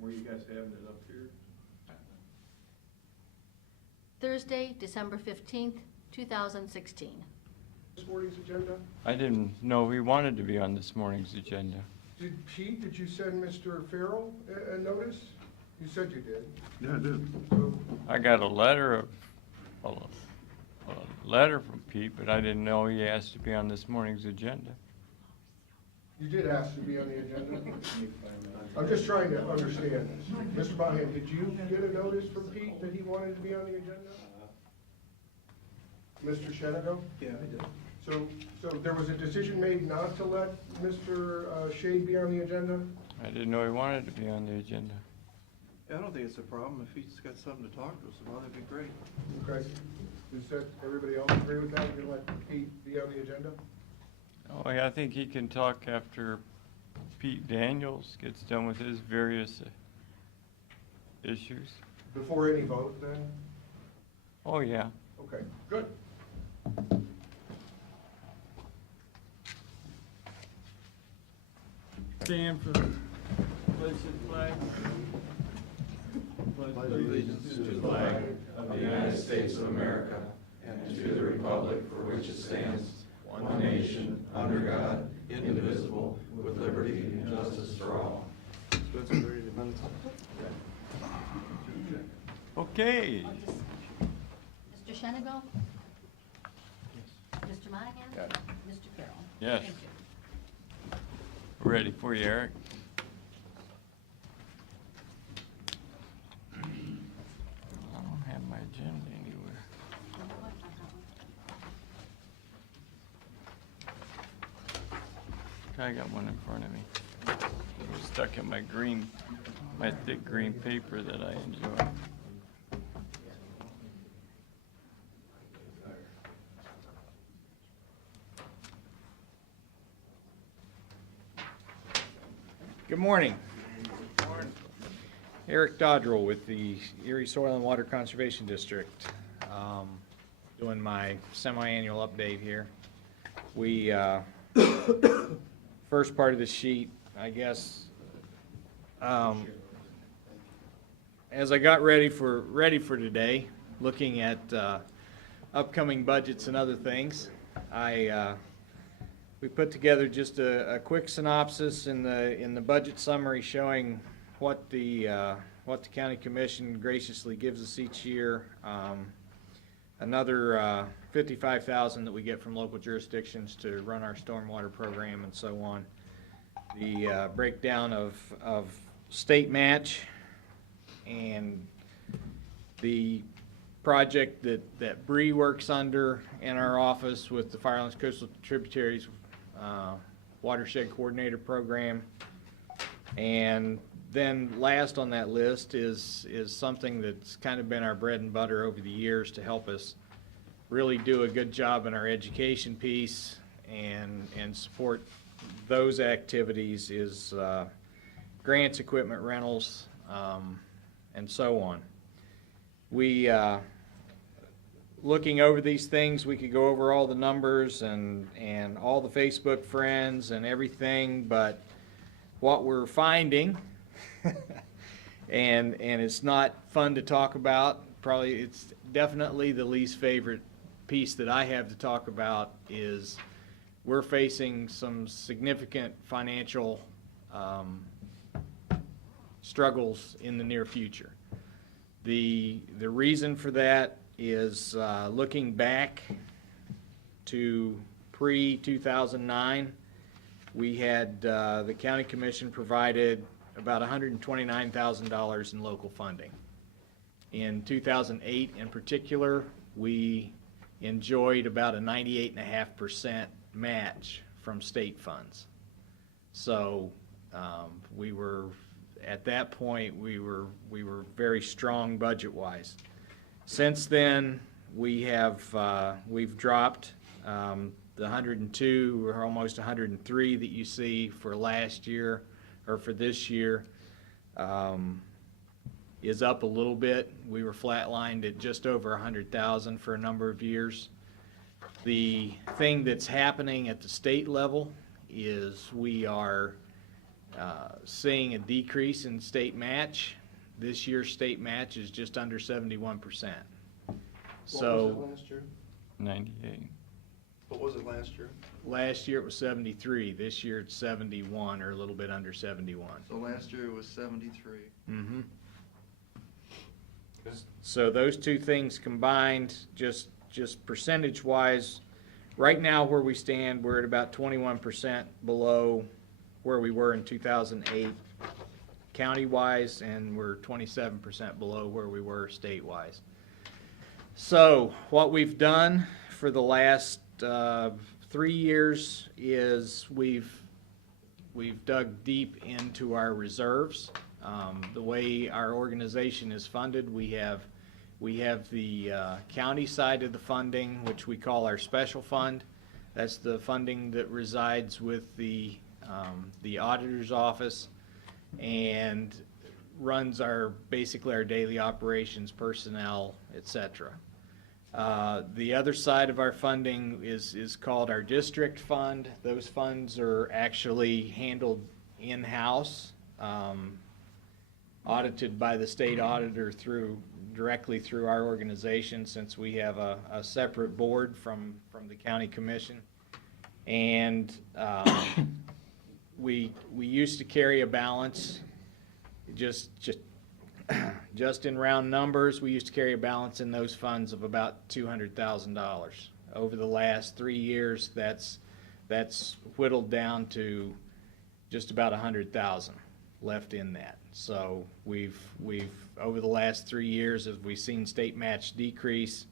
where you guys having it up here? Thursday, December 15th, 2016. This morning's agenda? I didn't know we wanted to be on this morning's agenda. Pete, did you send Mr. Farrell a notice? You said you did. Yeah, I did. So, I got a letter from Pete, but I didn't know he asked to be on this morning's agenda. you did ask to be on the agenda? I'm just trying to understand this. Mr. Bohan, did you get a notice from Pete that he wanted to be on the agenda? Mr. Shenago? Yeah, I did. So there was a decision made not to let Mr. Shade be on the agenda? I didn't know he wanted to be on the agenda. Yeah, I don't think it's a problem. If he's got something to talk to us about, that'd be great. Okay. Does everybody else agree with that? We're gonna let Pete be on the agenda? Oh, yeah, I think he can talk after Pete Daniels gets done with his various issues. Before any vote, then? Oh, yeah. Okay, good. Stand for the pledge of the flag. Pledge allegiance to the flag of the United States of America and to the republic for which it stands, one nation, under God, indivisible, with liberty and justice for all. Okay. Mr. Shenago? Mr. Monahan? Got it. Mr. Farrell? Yes. Thank you. We're ready for you, Eric. I don't have my agenda anywhere. I got one in front of me. It was stuck in my thick green paper that I enjoy. Good morning. Eric Dodrell with the Erie Soil and Water Conservation District. Doing my semi-annual update here. We, first part of the sheet, I guess, as I got ready for today, looking at upcoming budgets and other things, we put together just a quick synopsis in the budget summary showing what the county commission graciously gives us each year. Another $55,000 that we get from local jurisdictions to run our stormwater program and so on. The breakdown of state match and the project that Bree works under in our office with the Firelands Coastal Tributaries Watershed Coordinator Program. And then last on that list is something that's kind of been our bread and butter over the years to help us really do a good job in our education piece and support those activities is grants, equipment rentals, and so on. We looking over these things, we could go over all the numbers and all the Facebook friends and everything, but what we're finding, and it's not fun to talk about, probably it's definitely the least favorite piece that I have to talk about, is we're facing some significant financial struggles in the near future. The reason for that is looking back to pre-2009, we had the county commission provided about $129,000 in local funding. In 2008 in particular, we enjoyed about a 98.5% match from state funds. So we were, at that point, we were very strong budget-wise. Since then, we've dropped the 102 or almost 103 that you see for last year or for this year is up a little bit. We were flatlined at just over 100,000 for a number of years. The thing that's happening at the state level is we are seeing a decrease in state match. This year's state match is just under 71%. What was it So last year? 98. What was it last year? last year it was 73. This year it's 71, or a little bit under 71. So last year it was 73. Mm-hmm. Okay. So those two things combined, just percentage-wise, right now where we stand, we're at about 21% below where we were in 2008 county-wise, and we're 27% below where we were state-wise. So what we've done for the last 3 years is we've dug deep into our reserves. The way our organization is funded, we have the county side of the funding, which we call our special fund. That's the funding that resides with the auditor's office and runs basically our daily operations, personnel, etc. The other side of our funding is called our district fund. Those funds are actually handled in-house, audited by the state auditor directly through our organization, since we have a separate board from the county commission. And we used to carry a balance, just in round numbers, we used to carry a balance in those funds of about $200,000. Over the last 3 years, that's whittled down to just about $100,000 left in that. So we've over the last 3 years, as we've seen state match decrease,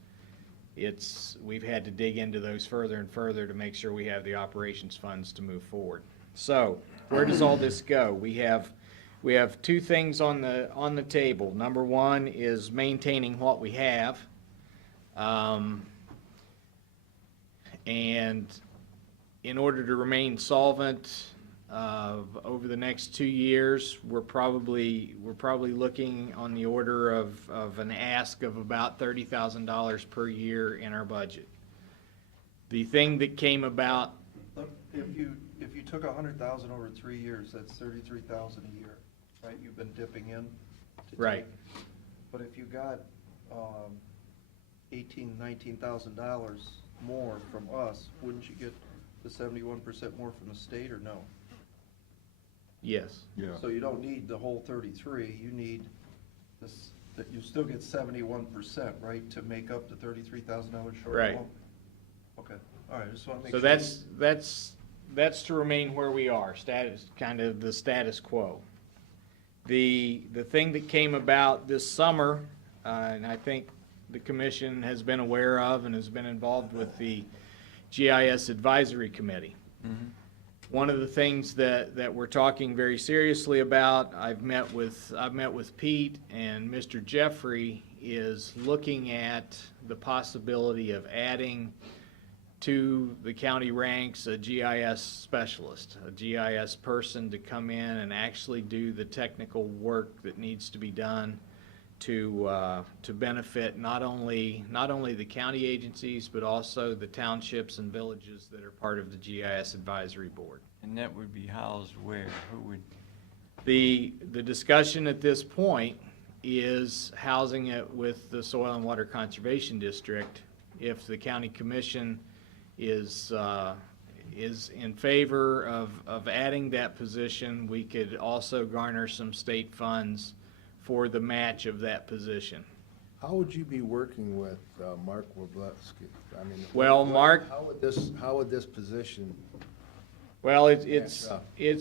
we've had to dig into those further and further to make sure we have the operations funds to move forward. So where does all this go? We have two things on the table. Number one is maintaining what we have, and in order to remain solvent over the next 2 years, we're probably looking on the order of an ask of about $30,000 per year in our budget. The thing that came about. Look, if you took 100,000 over 3 years, that's 33,000 a year, right? You've been dipping in. Right. But if you got $19,000 more from us, wouldn't you get the 71% more from the state, or no? Yes. Yeah. So you don't need the whole 33. You need this. That you still get 71%, right, to make up the $33,000 shortfall. Right. Okay. All right. I just want to make So sure. that's to remain where we are, kind of the status quo. The thing that came about this summer, and I think the commission has been aware of and has been involved with the GIS Advisory Committee. Mm-hmm. One of the things that we're talking very seriously about, I've met with Pete and Mr. Jeffrey, is looking at the possibility of adding to the county ranks a GIS specialist, a GIS person to come in and actually do the technical work that needs to be done to benefit not only the county agencies, but also the townships and villages that are part of the GIS Advisory Board. And that would be housed where? Who would? The discussion at this point is housing it with the Soil and Water Conservation District. If the county commission is in favor of adding that position, we could also garner some state funds for the match of that position. How would you be working with Mark Wableski? I mean, Well, Mark. How would this position? Well, it's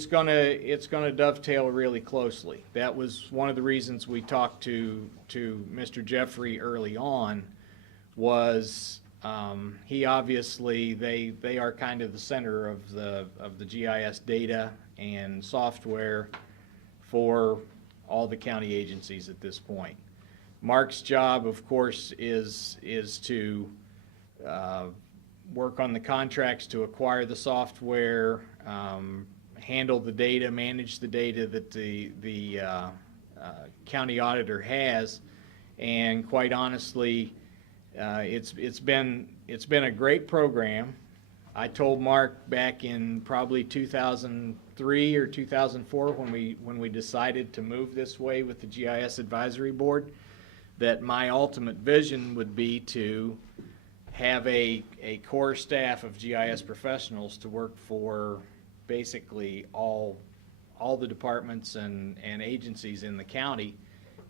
gonna dovetail really closely. That was one of the reasons we talked to Mr. Jeffrey early on, was he obviously, they are kind of the center of the GIS data and software for all the county agencies at this point. Mark's job, of course, is to work on the contracts to acquire the software, handle the data, manage the data that the county auditor has, and quite honestly, it's been a great program. I told Mark back in probably 2003 or 2004 when we decided to move this way with the GIS Advisory Board, that my ultimate vision would be to have a core staff of GIS professionals to work for basically all the departments and agencies in the county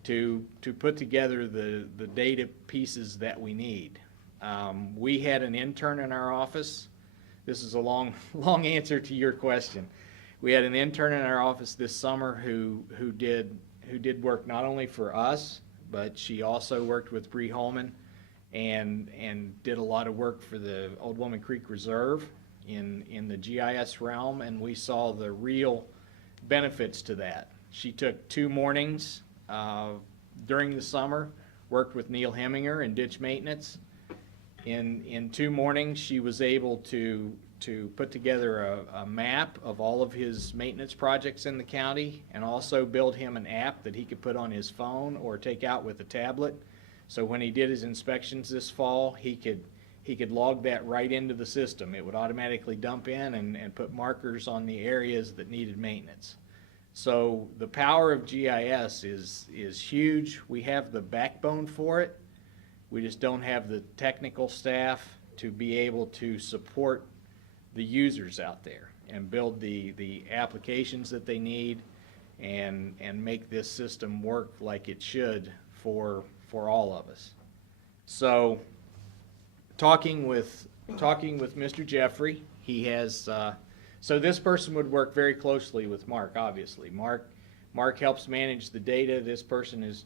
to put together the data pieces that we need. We had an intern in our office. This is a long answer to your question. We had an intern in our office this summer who did work not only for us, but she also worked with Bree Holman and did a lot of work for the Old Woman Creek Reserve in the GIS realm, and we saw the real benefits to that. She took 2 mornings during the summer, worked with Neil Heminger in ditch maintenance. In 2 mornings, she was able to put together a map of all of his maintenance projects in the county, and also build him an app that he could put on his phone or take out with a tablet. So when he did his inspections this fall, he could log that right into the system. It would automatically dump in and put markers on the areas that needed maintenance. So the power of GIS is huge. We have the backbone for it. We just don't have the technical staff to be able to support the users out there and build the applications that they need and make this system work like it should for all of us. So talking with Mr. Jeffrey, he has so this person would work very closely with Mark, obviously. Mark helps manage the data. This person is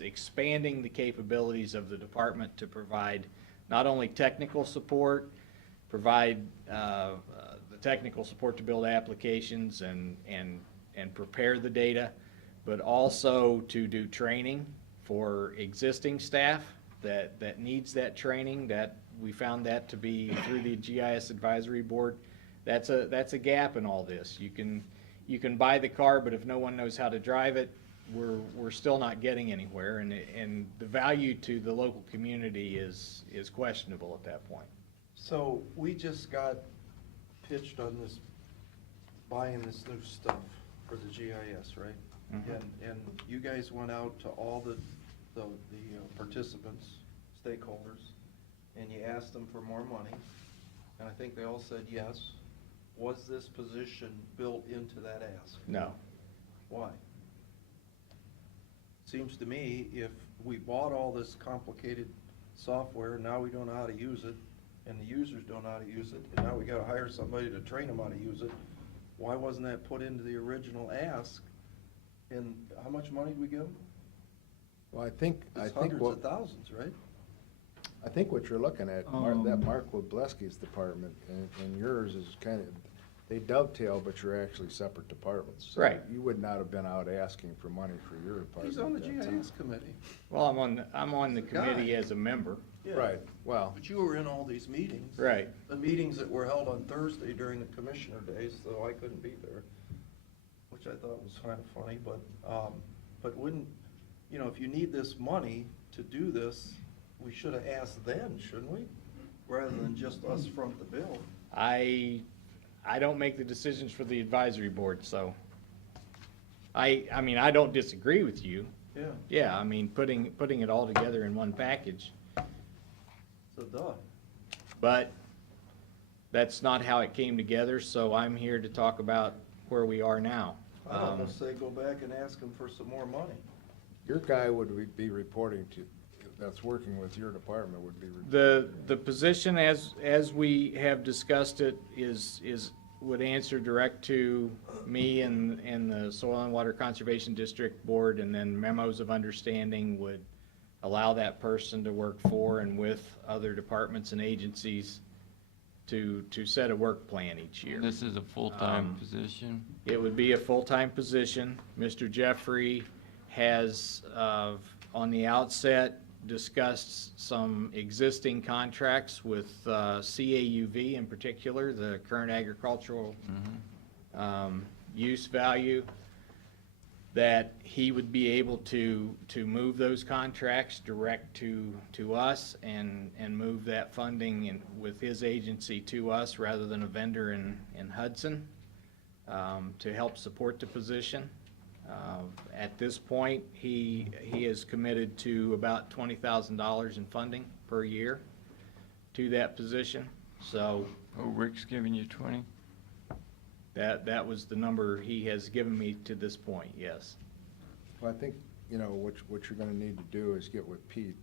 expanding the capabilities of the department to provide not only technical support, provide the technical support to build applications and prepare the data, but also to do training for existing staff that needs that training. That we found that to be through the GIS Advisory Board. That's a gap in all this. You can buy the car, but if no one knows how to drive it, we're still not getting anywhere, and the value to the local community is questionable at that point. So we just got pitched on this, buying this new stuff for the GIS, right? Mhm. And you guys went out to all the participants, stakeholders, and you asked them for more money, and I think they all said yes. Was this position built into that ask? No. Why? Seems to me if we bought all this complicated software, now we don't know how to use it, and the users don't know how to use it, and now we gotta hire somebody to train them how to use it, why wasn't that put into the original ask? And how much money did we give them? Well, I think It's hundreds what, of thousands, right? I think what you're looking at, that Mark Wobleski's department and yours is kind of, they dovetail, but you're actually separate departments. So Right. You would not have been out asking for money for your department. He's on the at that time. GIS committee. Well, I'm on the Guy. committee as a member. Yeah. Right, well, But you were in all these meetings. Right. The meetings that were held on Thursday during the commissioner days, so I couldn't be there, which I thought was kind of funny, but wouldn't, you know, if you need this money to do this, we should have asked then, shouldn't we? Rather than just us front the bill. I don't make the decisions for the advisory board, so I mean, I don't disagree with you. Yeah, Yeah, I mean, putting it all together in one package, so duh. but that's not how it came together, so I'm here to talk about where we are now. I'd almost say go back and ask them for some more money. your guy would be reporting to, that's working with your department would be. reporting. The position as we have discussed it would answer direct to me and the Soil and Water Conservation District Board, and then memos of understanding would allow that person to work for and with other departments and agencies to set a work plan each year. This is a full-time position. It would be a full-time position. Mr. Jeffrey has, on the outset, discussed some existing contracts with CAUV in particular, the current agricultural use value. that he would be able to move those contracts direct to us and move that funding with his agency to us rather than a vendor in Hudson, to help support the position. At this point, he is committed to about $20,000 in funding per year to that position. So Oh, Rick's giving you 20? that was the number he has given me to this point, yes. Well, I think, you know, what you're gonna need to do is get with Pete.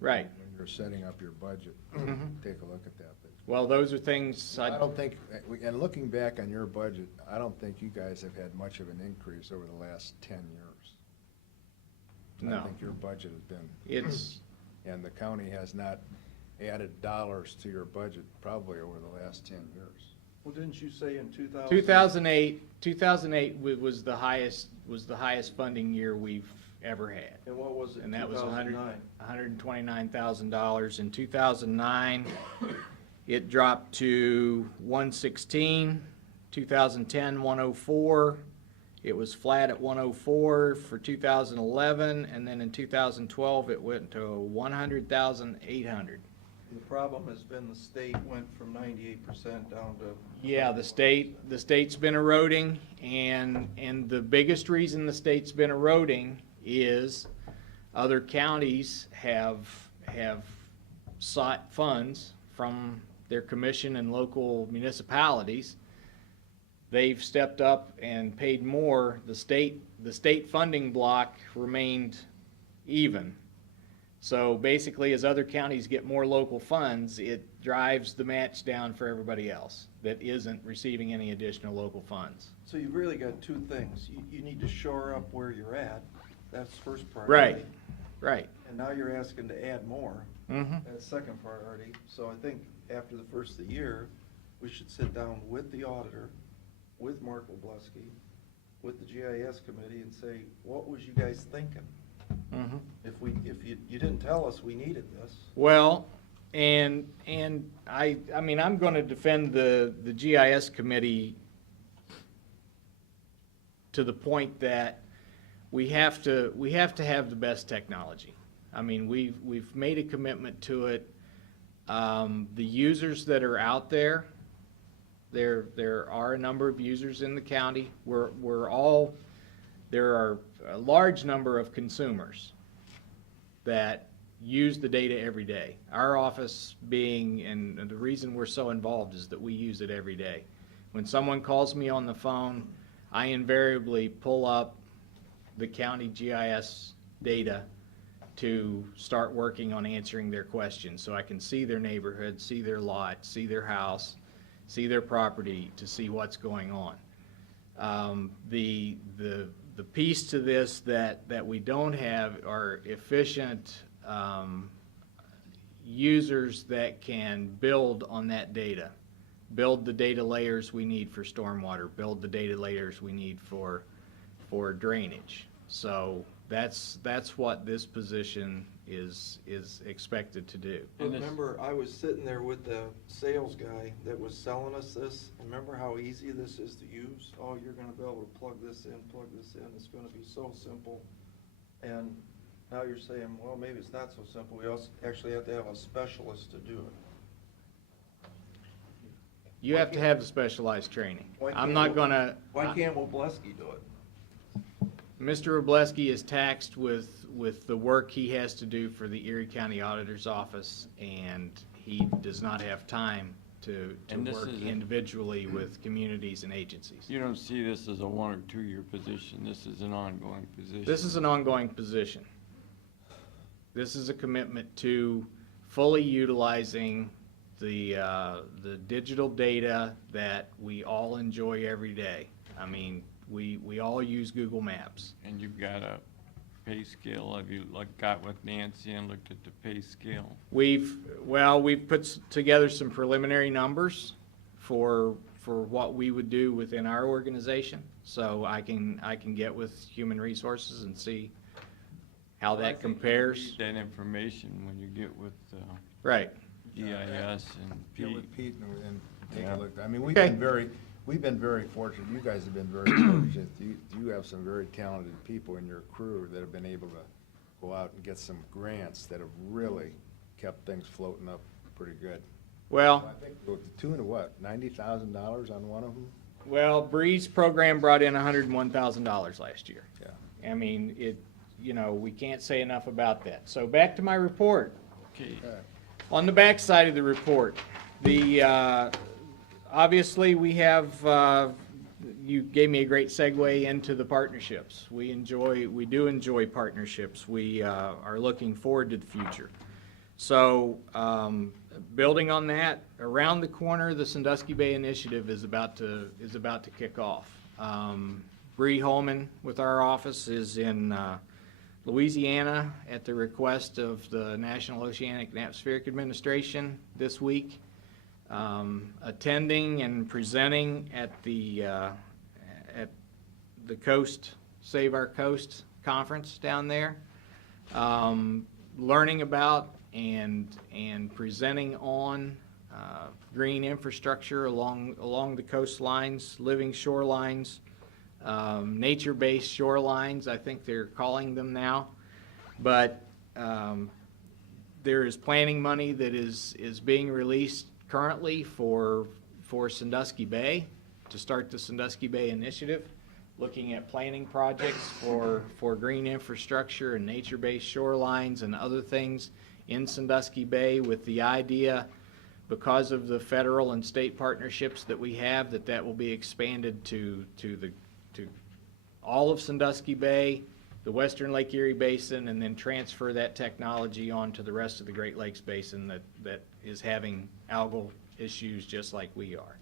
Right. When you're setting up your budget, Mhm. take a look at that. But Well, those are things I don't think, and looking back on your budget, I don't think you guys have had much of an increase over the last 10 years. No. I think your budget has been, It's, and the county has not added dollars to your budget probably over the last 10 years. Well, didn't you say in 2008 was the highest funding year we've ever had. And what was it in And that was 2009? $129,000. In 2009, it dropped to 116. 2010, 104. It was flat at 104 for 2011, and then in 2012, it went to 100,800. The problem has been the state went from 98% down to. Yeah, the state's been eroding, and the biggest reason the state's been eroding is other counties have sought funds from their commission and local municipalities. They've stepped up and paid more. The state funding block remained even. So basically, as other counties get more local funds, it drives the match down for everybody else that isn't receiving any additional local funds. So you've really got two things. You need to shore up where you're at. That's first priority. Right. And now you're asking to add more. Mm-hmm. That's second priority. So I think after the first of the year, we should sit down with the auditor, with Mark Wobleski, with the GIS committee and say, what was you guys thinking? Mm-hmm. If you didn't tell us we needed this. Well, and I mean, I'm going to defend the GIS committee to the point that we have to have the best technology. I mean, we've made a commitment to it. The users that are out there, there are a number of users in the county. There are a large number of consumers that use the data every day. Our office being, and the reason we're so involved is that we use it every day. When someone calls me on the phone, I invariably pull up the county GIS data to start working on answering their questions, so I can see their neighborhood, see their lot, see their house, see their property, to see what's going on. The piece to this that we don't have are efficient users that can build on that data. Build the data layers we need for stormwater, build the data layers we need for drainage. So that's what this position is expected to do. But remember, I was sitting there with the sales guy that was selling us this. Remember how easy this is to use? Oh, you're gonna be able to plug this in, it's gonna be so simple. And now you're saying, well, maybe it's not so simple. We also actually have to have a specialist to do it. You have to have the specialized training. Why I'm can't not we- gonna. Why can't Wobleski do it? Mr. Robleski is taxed with the work he has to do for the Erie County Auditor's Office, and he does not have time to And this work is individually with communities and agencies. You don't see this as a 1 or 2 year position. This is an ongoing position. This is an ongoing position. This is a commitment to fully utilizing the digital data that we all enjoy every day. I mean, we all use Google Maps. And you've got a pay scale. Have you got with Nancy and looked at the pay scale? We've put together some preliminary numbers for what we would do within our organization. So I can get with Human Resources and see how Well, I that think you compares. need that information when you get with Right. GIS and Get Pete. with Pete and take Yeah. a look. I mean, Okay. we've been very fortunate. You guys have been very fortunate. You have some very talented people in your crew that have been able to go out and get some grants that have really kept things floating up pretty good. Well, I think to the tune of what, $90,000 on one of them? well, Bree's program brought in $101,000 last year. Yeah. I mean, we can't say enough about that. So back to my report. Okay. On the back side of the report, obviously we have, you gave me a great segue into the partnerships. We do enjoy partnerships. We are looking forward to the future. So, building on that, around the corner, the Sandusky Bay Initiative is about to kick off. Bree Holman with our office is in Louisiana at the request of the National Oceanic and Atmospheric Administration this week, attending and presenting at the Coast Save Our Coast conference down there, learning about and presenting on green infrastructure along the coastlines, living shorelines, nature-based shorelines, I think they're calling them now. But there is planning money that is being released currently for Sandusky Bay, to start the Sandusky Bay Initiative, looking at planning projects for green infrastructure and nature-based shorelines and other things in Sandusky Bay, with the idea, because of the federal and state partnerships that we have, that will be expanded to all of Sandusky Bay, the western Lake Erie Basin, and then transfer that technology on to the rest of the Great Lakes Basin that is having algal issues just like we are.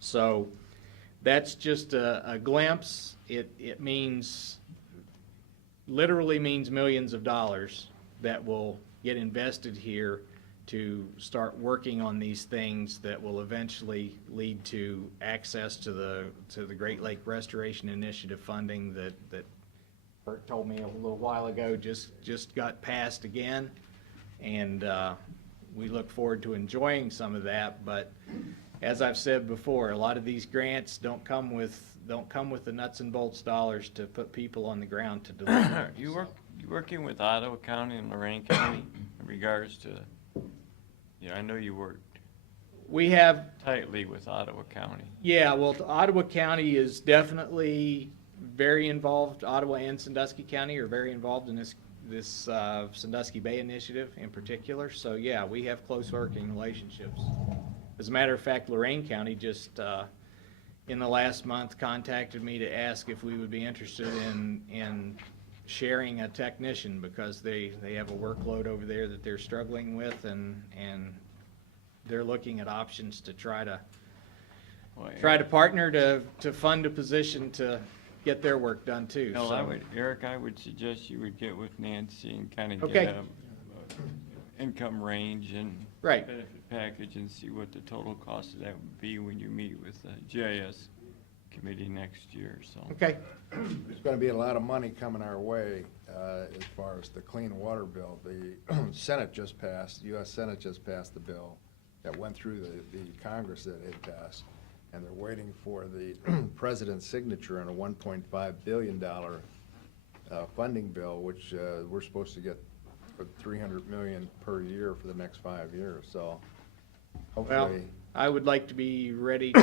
So that's just a glimpse. It literally means millions of dollars that will get invested here to start working on these things that will eventually lead to access to the Great Lake Restoration Initiative funding that Bert told me a little while ago just got passed again, and we look forward to enjoying some of that. But as I've said before, a lot of these grants don't come with the nuts and bolts dollars to put people on the ground to deliver. You working with Ottawa County and Lorraine County in regards to, I know you worked We have, tightly with Ottawa County. yeah, well, Ottawa County is definitely very involved. Ottawa and Sandusky County are very involved in this Sandusky Bay Initiative in particular. So yeah, we have close working relationships. As a matter of fact, Lorraine County just in the last month contacted me to ask if we would be interested in sharing a technician, because they have a workload over there that they're struggling with, and they're looking at options to try to partner to fund a position to get their work done too. No, So- Eric, I would suggest you would get with Nancy and kind of Okay. get a income range and Right. benefit package and see what the total cost of that would be when you meet with the GIS committee next year, so. Okay, There's gonna be a lot of money coming our way, as far as the clean water bill. The Senate just passed, US Senate just passed the bill that went through the Congress that it passed, and they're waiting for the president's signature on a $1.5 billion funding bill, which we're supposed to get for $300 million per year for the next 5 years, so well, hopefully I would like to be ready to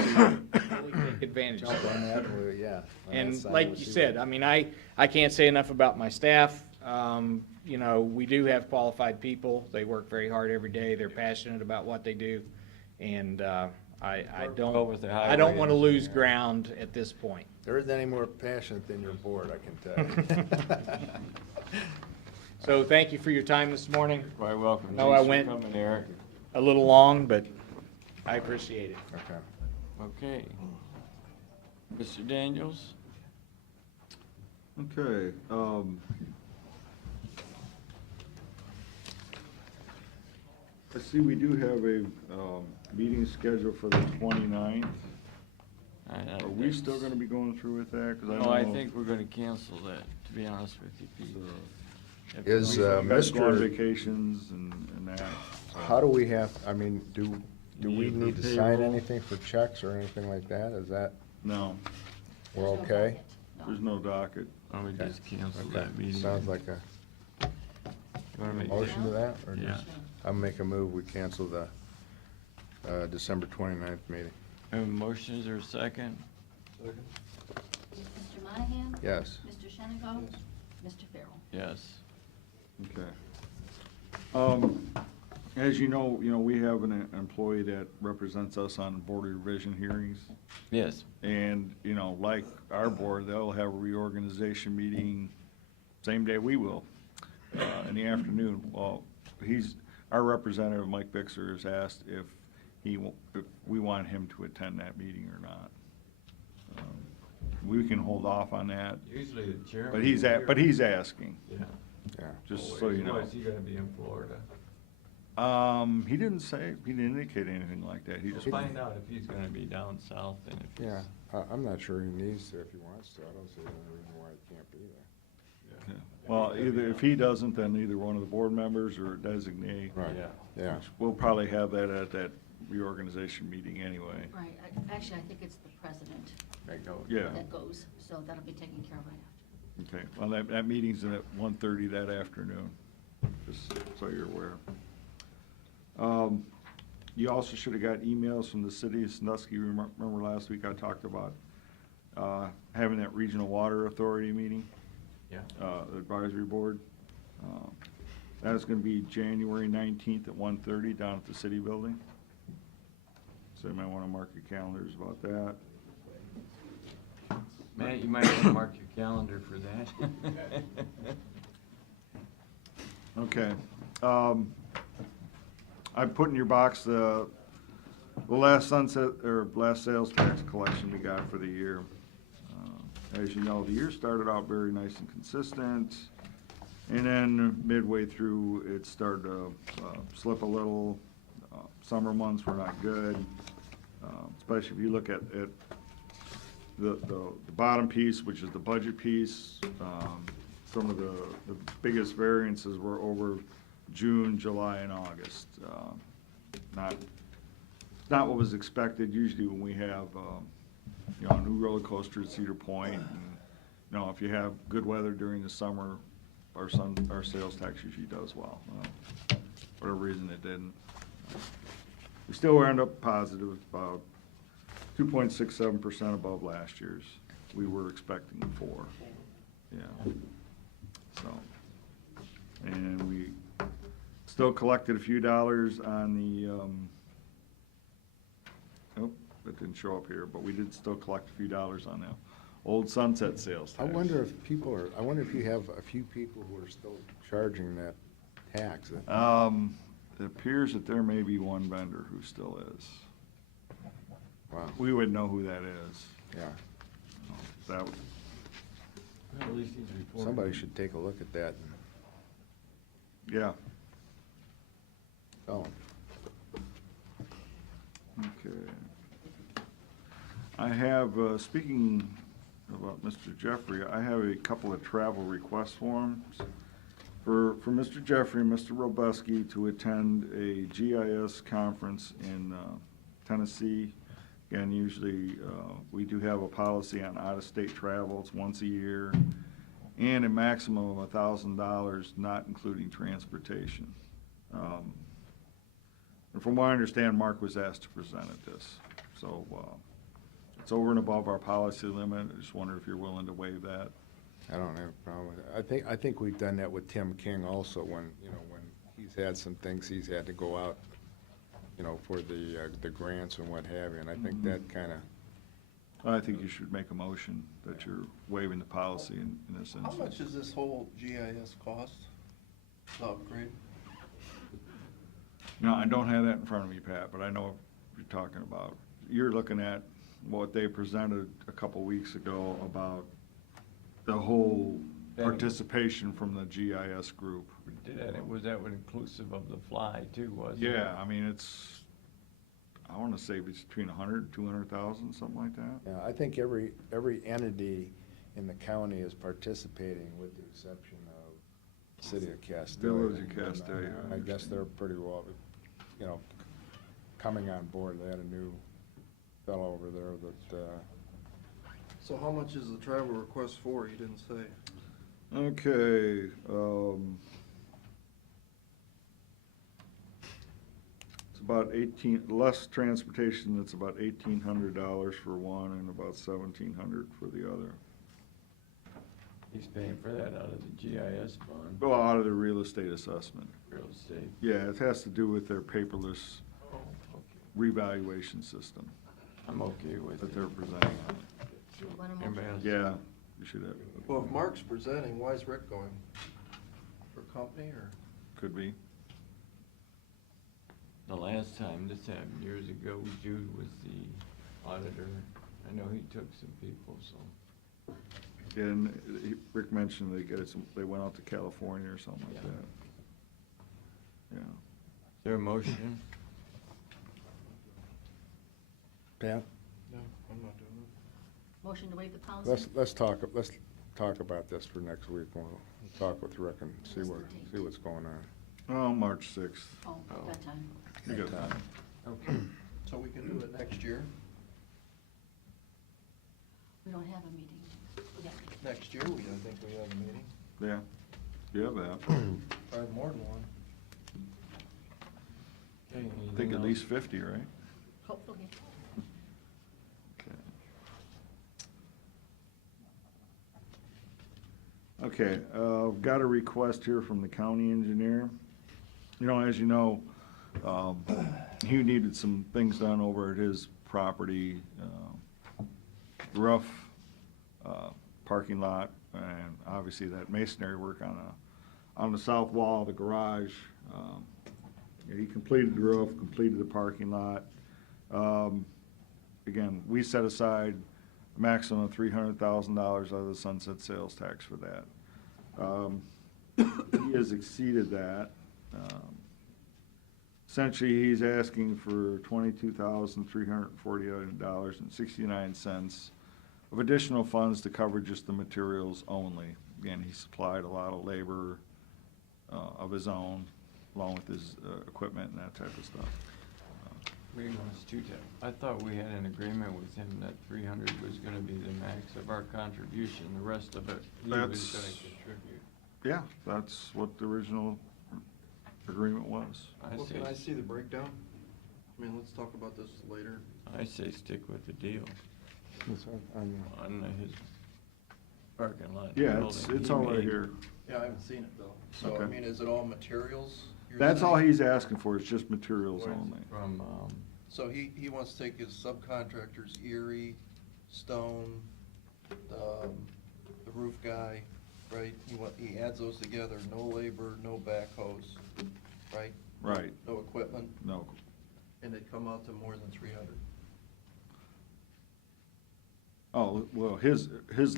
really take advantage jump of that. on that, yeah. on that And side, like we'll you see said, what- I mean, I can't say enough about my staff. We do have qualified people. They work very hard every day. They're passionate about what they do. And I well with the highway don't want to lose engineer. ground at this point. There isn't any more passionate than your board, I can tell you. So thank you for your time this morning. Quite welcome. No, I Thanks for went- coming, Eric. A little long, but I appreciate it. Okay. Okay. Mr. Daniels? Okay, I see we do have a meeting scheduled for the 29th. Are we still gonna be going through with that? 'Cause No, I know- think we're gonna cancel that, to be honest with you, Pete. So, If Is, we- you guys go on Mr. vacations and that. How do we have, I mean, do we Need need to for sign payroll? anything for checks or anything like that? Is that, No, we're okay? There's no docket. Why don't we just cancel Okay. that meeting? Sounds like a You wanna make- motion to that? Or Yeah. just- I'll make a move, we cancel the December 29th meeting. Have a motion, is there a second? Mr. Monahan? Yes. Mr. Shenango? Mr. Farrell? Yes. Okay. As you know, we have an employee that represents us on board of revision hearings. Yes. And, like our board, they'll have a reorganization meeting same day we will, in the afternoon. Well, our representative, Mike Bixer, has asked if if we want him to attend that meeting or not. We can hold off on that, Usually the chairman. but he's asking, Yeah. Yeah. just so you know. Is he gonna be in Florida? He didn't indicate anything like that. He We'll just. find out if he's gonna be down south and if he's. Yeah, I'm not sure he needs to if he wants to. I don't see any reason why he can't be there. Okay. Well, either, if he doesn't, then either one of the board members or a designee. Right, Yeah. yeah. We'll probably have that at that reorganization meeting anyway. Right, actually, I think it's the president Yeah, that goes, so that'll be taken care of right after. okay. Well, that meeting's at 1:30 that afternoon, just so you're aware. You also should have got emails from the city of Sandusky. Remember last week I talked about having that regional water authority meeting? Yeah. Advisory board. That is gonna be January 19th at 1:30 down at the city building. So you might wanna mark your calendars about that. Matt, you might want to mark your calendar for that. Okay. I put in your box the last last sales tax collection we got for the year. As you know, the year started out very nice and consistent, and then midway through, it started to slip a little. Summer months were not good, especially if you look at the bottom piece, which is the budget piece. Some of the biggest variances were over June, July, and August. Not what was expected. Usually when we have, a new roller coaster at Cedar Point, and, if you have good weather during the summer, our sales tax usually does well. For whatever reason, it didn't. We still end up positive, about 2.67% above last year's. We were expecting 4. Yeah. So, and we still collected a few dollars on the, that didn't show up here, but we did still collect a few dollars on the old Sunset sales I tax. wonder if you have a few people who are still charging that tax. It appears that there may be one vendor who still is. Wow, We would know who that is. yeah. That would, At least he's reporting. Somebody should take a look at that and yeah. tell 'em. Okay. I have, speaking about Mr. Jeffrey, I have a couple of travel request forms for Mr. Jeffrey and Mr. Robeski to attend a GIS conference in Tennessee. Again, usually, we do have a policy on out-of-state travel. It's once a year, and a maximum of $1,000, not including transportation. And from what I understand, Mark was asked to present at this. So, it's over and above our policy limit. I just wonder if you're willing to waive that. I don't have a problem with it. I think we've done that with Tim King also when he's had some things he's had to go out, for the grants and what have you, and I think that kind of, I think you should make a motion that you're waiving the policy in this instance. How much does this whole GIS cost, the upgrade? No, I don't have that in front of me, Pat, but I know what you're talking about. You're looking at what they presented a couple weeks ago about the whole participation from the GIS group. Was that inclusive of the fly too, wasn't it? Yeah, I mean, I want to say it's between 100, 200,000, something like that. yeah, I think every entity in the county is participating with the exception of the city of Castile. Village of Castile. I guess they're pretty well, coming on board. They had a new fellow over there that, So how much is the travel request for? You didn't say. Okay, it's about 18, less transportation, it's about $1,800 for one and about $1,700 for the other. He's paying for that out of the GIS fund, Go out of the real estate assessment. real estate. Yeah, it has to do with their paperless Oh, okay. revaluation system I'm okay with that it. they're presenting. Do you want a Anybody motion? else? Yeah, you should have, Well, if Mark's presenting, why is Rick going? For company or? could be. The last time this happened years ago, Jude was the auditor. I know he took some people, so. And Rick mentioned they went out to California or something like Yeah. that. Yeah. Is there a motion? Pat, No, I'm not doing it. Motion to waive the policy? let's talk about this for next week. We'll talk with Rick and see what's going on. Oh, March 6th. Oh, Oh. that time. You got time. Okay. So we can do it next year? We don't have a meeting yet. Next year, I think we have a meeting. Yeah, you have that. Probably more than one. Okay, I think anything at else? least 50, right? Hopefully. Okay, I've got a request here from the county engineer. You know, as you know, he needed some things done over at his property, roof, parking lot, and obviously that masonry work on the south wall of the garage. He completed the roof, completed the parking lot. Again, we set aside a maximum of $300,000 out of the sunset sales tax for that. He has exceeded that. Essentially, he's asking for $22,348.69 of additional funds to cover just the materials only. Again, he supplied a lot of labor of his own, along with his equipment and that type of stuff. We must do that. I thought we had an agreement with him that 300 was gonna be the max of our contribution, the rest of it, he was That's- gonna contribute. Yeah, that's what the original agreement was. Well, can I see the breakdown? I mean, let's talk about this later. I say stick with the deal on his parking lot. Yeah, building it's he all right made. here. Yeah, I haven't seen it though. So, I Okay. mean, is it all materials? you're That's all saying? he's asking for, is just materials Right. only. From, So he wants to take his subcontractors, Erie, Stone, the roof guy, right? He adds those together, no labor, no backhoes, right? Right, No equipment, no, and they come out to more than 300. oh, well, his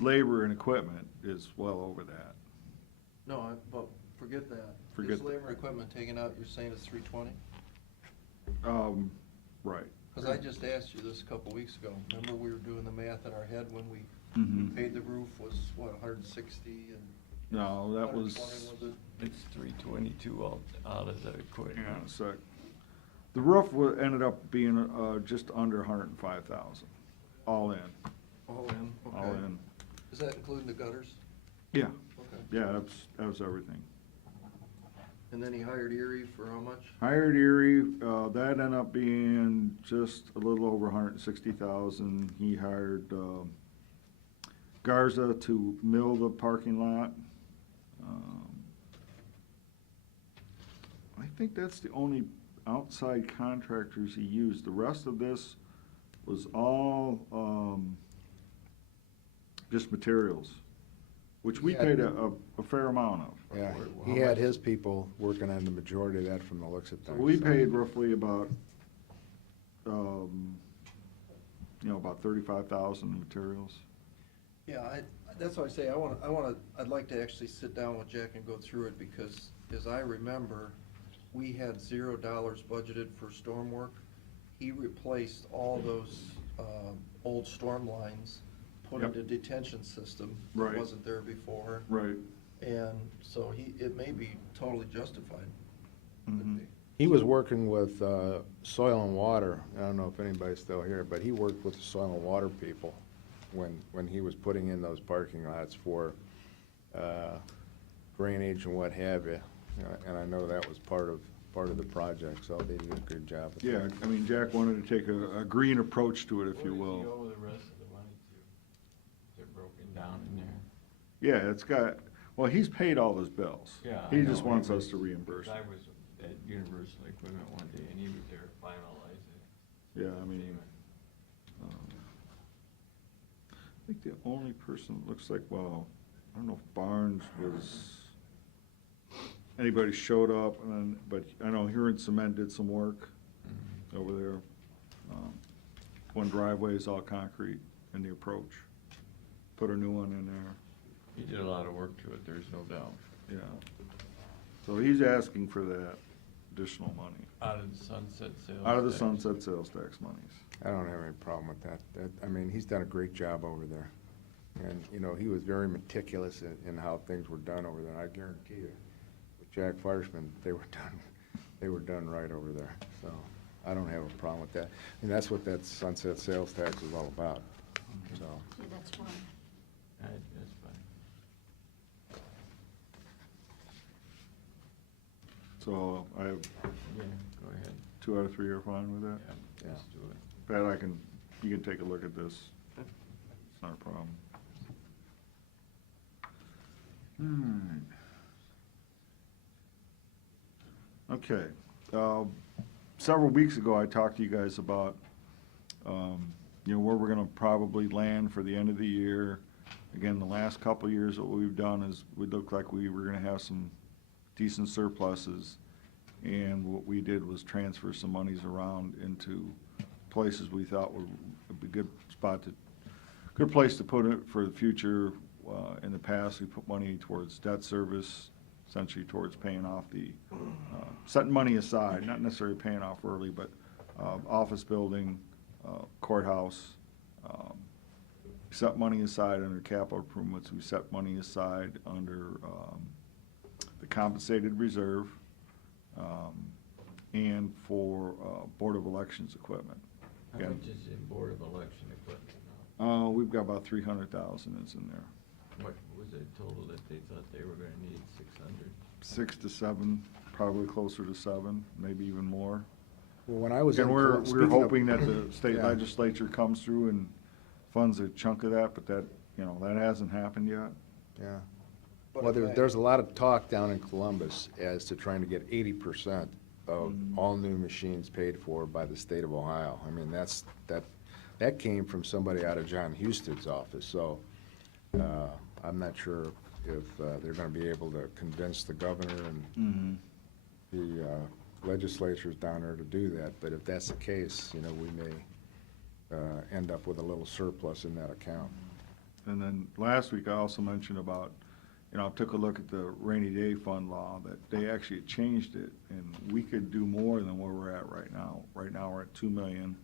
labor and equipment is well over that. No, but forget that. Forget His that. labor and equipment taken out, you're saying it's 320? Right. Because I just asked you this a couple weeks ago. Remember, we were doing the math in our head when we Mhm. paid the roof was, what, 160 and No, that 120, was, was it? it's 322 out of the equipment. hang on a sec. The roof ended up being, just under 105,000, all in, All in, okay. all in. Is that including the gutters? Yeah, Okay. yeah, that was everything. And then he hired Erie for how much? Hired Erie, that ended up being just a little over 160,000. He hired, Garza to mill the parking lot. I think that's the only outside contractors he used. The rest of this was all, just materials, which we Yeah. paid a fair amount of. Yeah, How he had much? his people working on the majority of that from the looks of So things. we paid roughly about, about 35,000 in materials. Yeah, that's why I say, I'd like to actually sit down with Jack and go through it, because as I remember, we had $0 budgeted for storm work. He replaced all those, old storm lines, put Yep. in a detention system Right. that wasn't there before. Right. And so it may be totally justified. Could Mhm. be. He was working with Soil and Water. I don't know if anybody's still here, but he worked with the Soil and Water people when he was putting in those parking lots for drainage and what have you. And I know that was part of the project, so they did a good job. with Yeah, that. I mean, Jack wanted to take a green approach to it, if you will. What does he owe the rest of the money to? Is it broken down in there? Yeah, it's got, well, he's paid all his bills. Yeah. I He just know, wants was- us to reimburse I him. was at Universal Equipment one day, and he was there finalizing. Yeah, I mean, I think the only person that looks like, well, I don't know if Barnes was, anybody showed up, and then, but I know Huron Cement did some work over there. One driveway is all concrete in the approach. Put a new one in there, He did a lot of work to it, there's no doubt. yeah. So he's asking for that additional money, Out of the sunset sales. out of the tax. sunset sales tax monies. I don't have any problem with that. I mean, he's done a great job over there. And, you know, he was very meticulous in how things were done over there. I guarantee you, with Jack Fleischman, they were done right over there. So I don't have a problem with that. And that's what that sunset sales tax is all about, so. See, that's one. That's fine. So I have Yeah, go ahead. 2 out of 3 are fine with that? Yeah, let's do it. Pat, you can take a look at this. It's not a problem. Okay, several weeks ago, I talked to you guys about, you know, where we're gonna probably land for the end of the year. Again, the last couple of years, what we've done is, we looked like we were gonna have some decent surpluses. And what we did was transfer some monies around into places we thought would be good place to put it for the future. In the past, we put money towards debt service, essentially towards paying off setting money aside, not necessarily paying off early, but office building, courthouse. We set money aside under capital improvements. We set money aside under the compensated reserve, and for Board of Elections equipment. How Again, much is in Board of Election equipment we've got about 300,000 is in there. now? What was it total that they thought they were gonna need, 600? 6 to 7, probably closer to 7, maybe even more. Well, when I was in. And we're speaking of- hoping that the state Yeah. legislature comes through and funds a chunk of that, but that, you know, that hasn't happened yet. Yeah. But Well, if I- there's a lot of talk down in Columbus as to trying to get 80% of all new machines paid for by the state of Ohio. I mean, that came from somebody out of John Huston's office, so I'm not sure if they're gonna be able to convince the governor and the legislatures down there to do that, but if that's the case, you know, we may end up with a little surplus in that account. And then last week, I also mentioned about, you know, I took a look at the rainy day fund law, that they actually changed it, and we could do more than where we're at right now. Right now, we're at 2 million.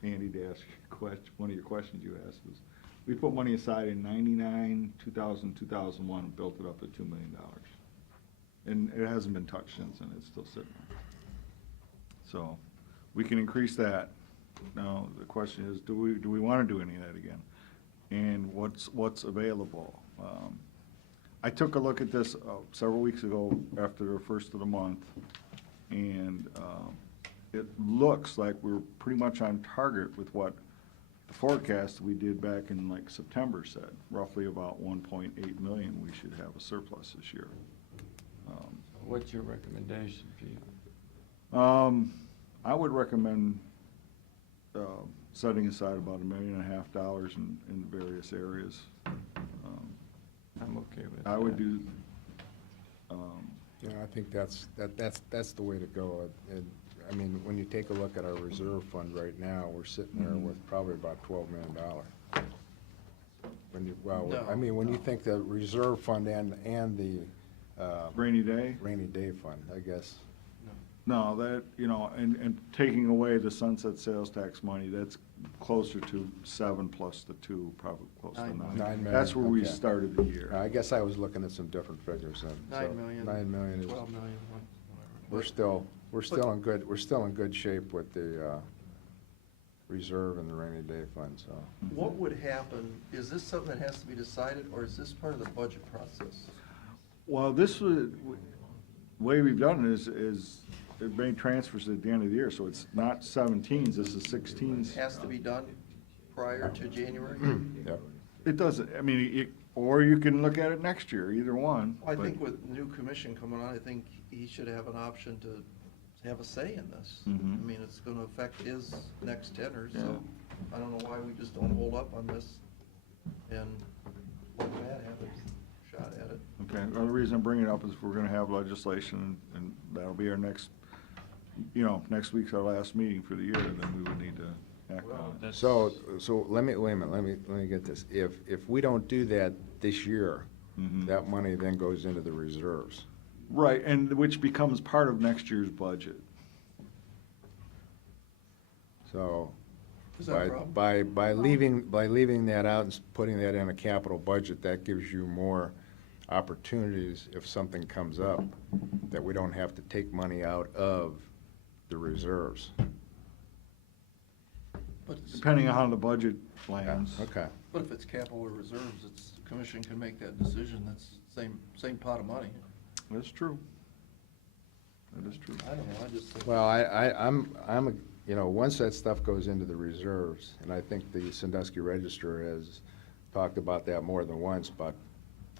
Andy, to ask you a question, one of your questions you asked was, we put money aside in 99, 2000, 2001, and built it up to $2 million. And it hasn't been touched since, and it's still sitting there. So, we can increase that. Now, the question is, do we wanna do any of that again? And what's available? I took a look at this several weeks ago after the first of the month, and it looks like we're pretty much on target with what the forecast we did back in like September said. Roughly about 1.8 million, we should have a surplus this year. What's your recommendation, Pete? I would recommend setting aside about $1.5 million in various areas. I'm okay with that. I would do, You know, I think that's the way to go. I mean, when you take a look at our reserve fund right now, we're sitting there with probably about $12 million. I mean, when you think the reserve fund and the rainy day? rainy day fund, I guess. No, that, you know, and taking away the sunset sales tax money, that's closer to 7 plus the 2, probably close to 9. 9 million, That's where we okay. started the year. I guess I was looking at some different figures then. 9 million. 9 million is, 12 million, we're still in good shape with the reserve in the rainy day fund, so. What would happen, is this something that has to be decided, or is this part of the budget process? Well, this was, way we've done it is it made transfers at the end of the year, so it's not 17s, this is 16s. Has to be done prior to January? Yep. It doesn't, I mean, or you can look at it next year, either one. I but- think with new commission coming on, I think he should have an option to have a say in this. Mhm. I mean, it's gonna affect his next tenor, Yeah. so I don't know why we just don't hold up on this and let Matt have a shot at it. Okay, the only reason I'm bringing it up is we're gonna have legislation, and that'll be our next, next week's our last meeting for the year, then we would need to act on it. That's- So let me, wait a minute, let me get this. If we don't do that this year, Mhm. that money then goes into the reserves. Right, and which becomes part of next year's budget. Is So, that a problem? by leaving that out and putting that in a capital budget, that gives you more opportunities if something comes up, that we don't have to take money out of the reserves. But it's- Depending on how the budget lands. Okay, But if it's capital or reserves, the commission can make that decision, that's same pot of money. That's true. That is true. I don't know, I just think. well, once that stuff goes into the reserves, and I think the Sandusky Register has talked about that more than once, but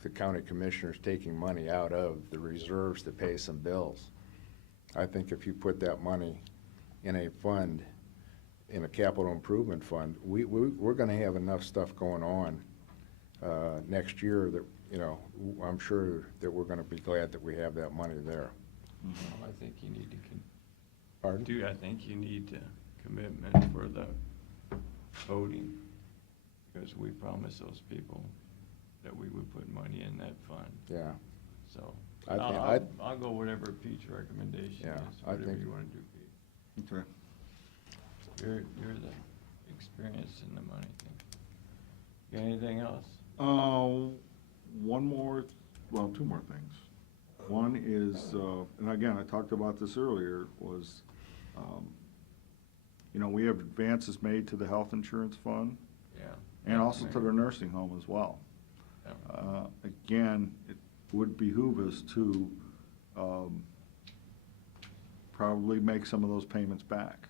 the county commissioners taking money out of the reserves to pay some bills. I think if you put that money in a fund, in a capital improvement fund, we're gonna have enough stuff going on next year that, I'm sure that we're gonna be glad that we have that money there. Well, I think you need to Pardon? I think you need commitment for the voting, because we promised those people that we would put money in that fund, Yeah, so. I think- I'll go whatever Pete's recommendation Yeah, is, I whatever think- you wanna do, Pete. Okay. You're the experience in the money thing. Got anything else? One more, well, two more things. One is, and again, I talked about this earlier, was, we have advances made to the health insurance fund Yeah. and also to the nursing home as well. Yeah. Again, it would behoove us to, probably make some of those payments back,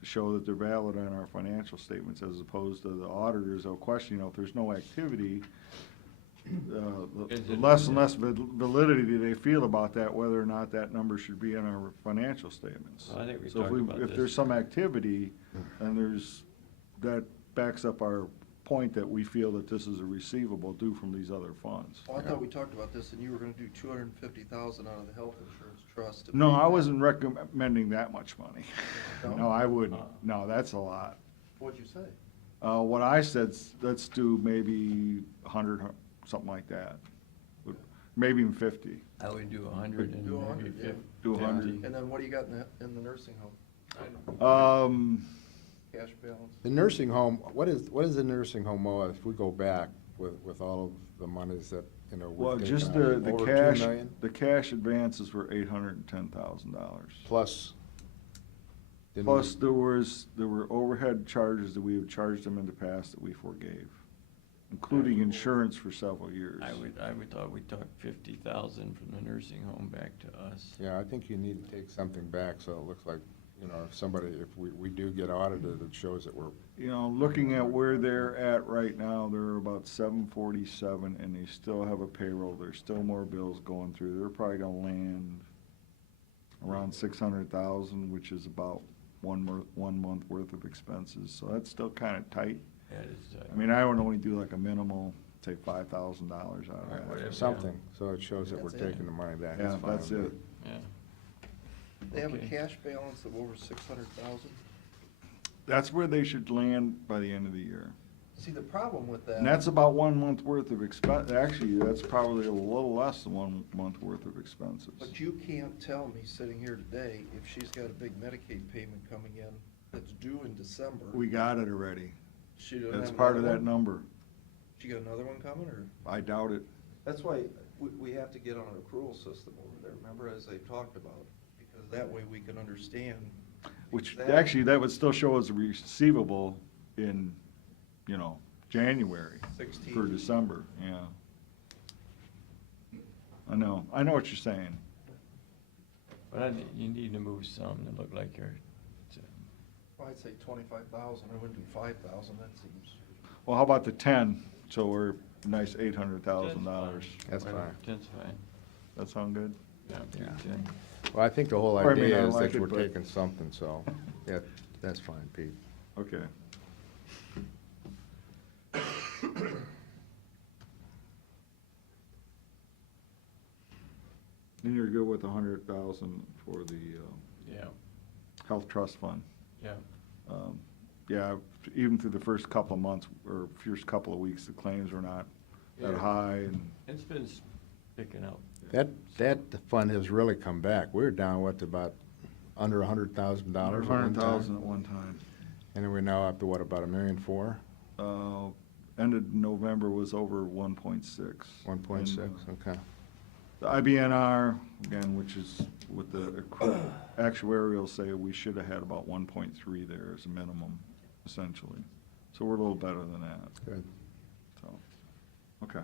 to show that they're valid on our financial statements, as opposed to the auditors, they'll question, if there's no activity, the less and less validity do they feel about that, whether or not that number should be in our financial statements. Well, I think we So talked about if this. there's some activity, and that backs up our point that we feel that this is a receivable due from these other funds. Well, I thought we talked about this, and you were gonna do 250,000 out of the health insurance trust. to No, pay I that. wasn't recommending that much money. No? No, I wouldn't. No, that's a lot. What'd you say? What I said, let's do maybe 100, something like that. Maybe even 50. I would do 100 and Do maybe 100, yeah. 50. Do 100. And then what do you got in the nursing home? Cash balance? the nursing home, what is the nursing home owe if we go back with all of the monies that, Well, we've just taken out? the Over cash, 2 million? the cash advances were $810,000. Plus. didn't Plus, we- there were overhead charges that we have charged them in the past that we forgave, including insurance for several years. I would thought we took 50,000 from the nursing home back to us. Yeah, I think you need to take something back, so it looks like, if we do get audited, it shows that we're, Looking at where they're at right now, they're about 747, and they still have a payroll. There's still more bills going through. They're probably gonna land around 600,000, which is about one month worth of expenses. So that's still kind of tight. That is, I mean, I would only do like a minimal, take $5,000 out of Right, that. whatever. something, so it shows that we're That's it. taking the money back. Yeah, fine that's with it. me. yeah. They have a Okay. cash balance of over 600,000? That's where they should land by the end of the year. See, the problem with that. And that's about 1 month worth of expense, actually, that's probably a little less than 1 month worth of expenses. But you can't tell me, sitting here today, if she's got a big Medicaid payment coming in that's due in December. We got it already. She doesn't That's have part of another that one? number. She got another one coming, or? I doubt it. That's why we have to get on an accrual system over there, remember, as they talked about? Because that way we can understand which That- actually, that would still show as a receivable in, January. 16. For December, yeah. I know what you're saying. But you need to move some to look like you're, Well, I'd say 25,000, I wouldn't do 5,000, that seems. Well, how about the 10, so we're nice $800,000. That's fine. 10's fine. That sound good? Yeah, do Yeah. 10. Well, I think the whole Or I may idea not is like that it, we're but- taking something, so, yeah, that's fine, Pete. Okay. And you're good with 100,000 for the Yeah, health trust fund? yeah. Yeah, even through the first couple of months, or first couple of weeks, the claims were not that Yeah. high, and, It's been picking up. That fund has really come back. We're down, what, to about under $100,000 at one time? 100,000 at one time. And then we're now up to what, about $1.4 million? Ended November was over 1.6. 1.6, And, okay. The IBNR, again, which is what the actuarials say, we should have had about 1.3 there as a minimum, essentially. So we're a little better than that, Good. so, okay.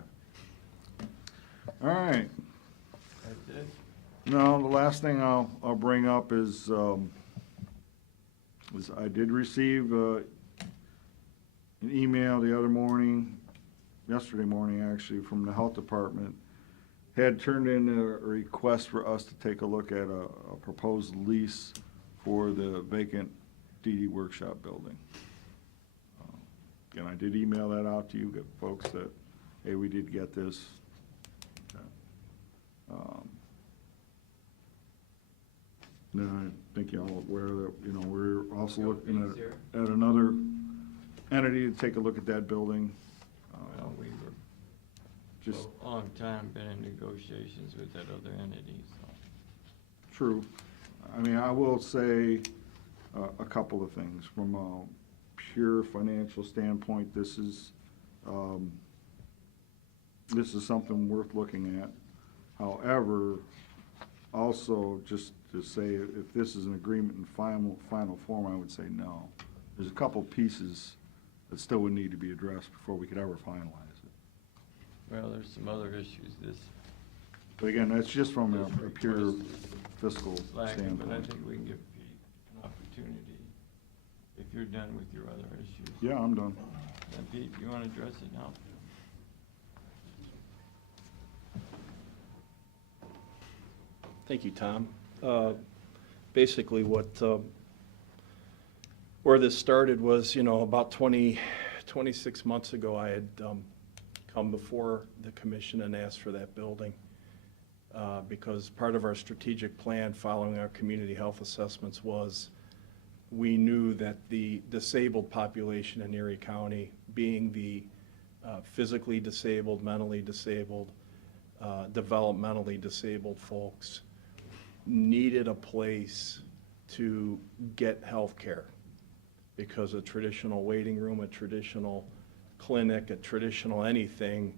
All right. That's it? No, the last thing I'll bring up is I did receive an email the other morning, yesterday morning actually, from the health department. Had turned in a request for us to take a look at a proposed lease for the vacant DD workshop building. Again, I did email that out to you folks that, hey, we did get this. Okay. Then I think y'all are aware that, we're also looking at another entity to take a look at that building. Well, we were, Just for a long time, been in negotiations with that other entity, so. true. I mean, I will say a couple of things. From a pure financial standpoint, this is something worth looking at. However, also, just to say, if this is an agreement in final form, I would say no. There's a couple pieces that still would need to be addressed before we could ever finalize it. Well, there's some other issues But again, that's just from a pure fiscal lacking, but I standpoint. think we can give Pete an opportunity, if you're done with your other issues. Yeah, I'm done. Then Pete, you wanna address it now? Thank you, Tom. Basically, where this started was, about 26 months ago, I had come before the commission and asked for that building because part of our strategic plan following our community health assessments was we knew that the disabled population in Erie County, being the physically disabled, mentally disabled, developmentally disabled folks, needed a place to get health care because a traditional waiting room, a traditional clinic, a traditional anything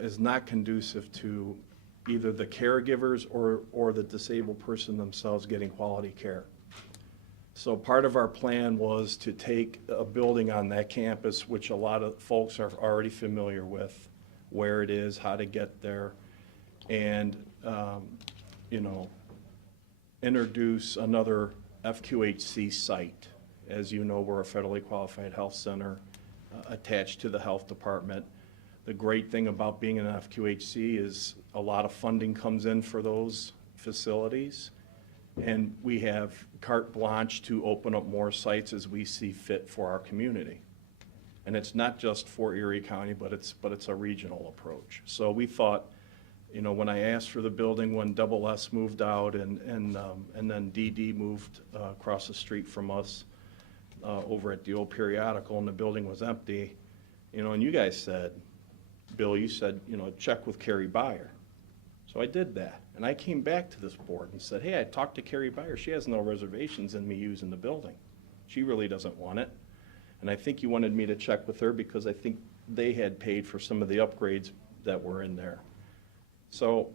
is not conducive to either the caregivers or the disabled person themselves getting quality care. So part of our plan was to take a building on that campus, which a lot of folks are already familiar with, where it is, how to get there, and, introduce another FQHC site. As you know, we're a federally qualified health center attached to the health department. The great thing about being an FQHC is a lot of funding comes in for those facilities, and we have carte blanche to open up more sites as we see fit for our community. And it's not just for Erie County, but it's a regional approach. So we thought, when I asked for the building, when Double S moved out and then DD moved across the street from us over at the old periodical, and the building was empty, and you guys said, Bill, you said, check with Carrie Byer. So I did that, and I came back to this board and said, hey, I talked to Carrie Byer. She has no reservations in me using the building. She really doesn't want it. And I think you wanted me to check with her because I think they had paid for some of the upgrades that were in there. So,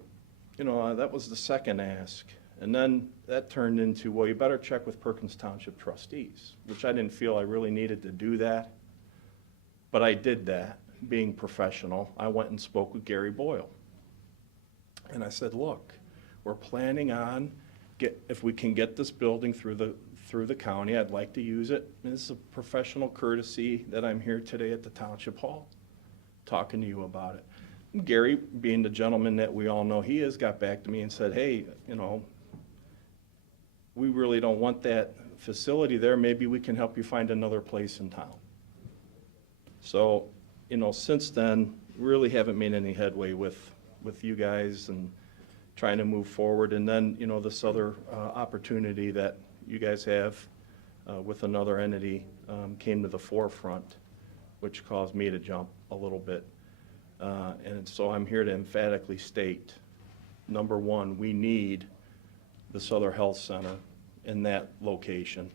that was the second ask. And then that turned into, well, you better check with Perkins Township trustees, which I didn't feel I really needed to do that. But I did that, being professional. I went and spoke with Gary Boyle. And I said, look, we're planning on, if we can get this building through the county, I'd like to use it. And this is a professional courtesy that I'm here today at the Township Hall, talking to you about it. And Gary, being the gentleman that we all know he is, got back to me and said, hey, you know, we really don't want that facility there. Maybe we can help you find another place in town. So, you know, since then, really haven't made any headway with you guys and trying to move forward. And then, you know, this other opportunity that you guys have with another entity came to the forefront, which caused me to jump a little bit. And so I'm here to emphatically state, number one, we need this other health center in that location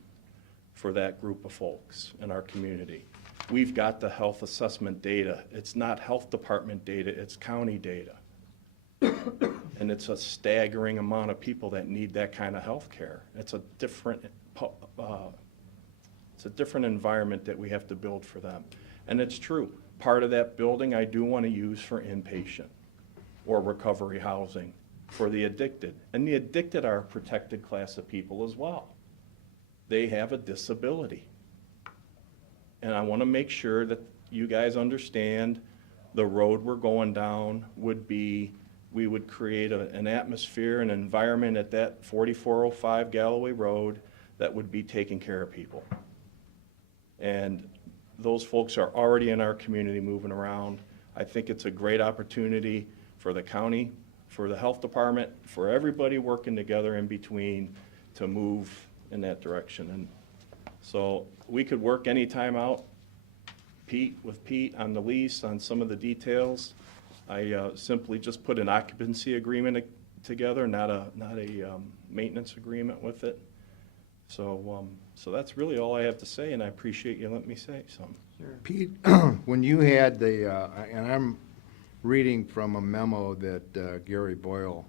for that group of folks in our community. We've got the health assessment data. It's not health department data, it's county data. And it's a staggering amount of people that need that kind of health care. It's a different environment that we have to build for them. And it's true, part of that building I do want to use for inpatient or recovery housing for the addicted. And the addicted are a protected class of people as well. They have a disability. And I want to make sure that you guys understand the road we're going down would be, we would create an atmosphere, an environment at that 4405 Galloway Road that would be taking care of people. And those folks are already in our community moving around. I think it's a great opportunity for the county, for the health department, for everybody working together in between to move in that direction. And so we could work any time out, with Pete on the lease, on some of the details. I simply just put an occupancy agreement together, not a maintenance agreement with it. So that's really all I have to say, and I appreciate you letting me say something. Pete, when you had and I'm reading from a memo that Gary Boyle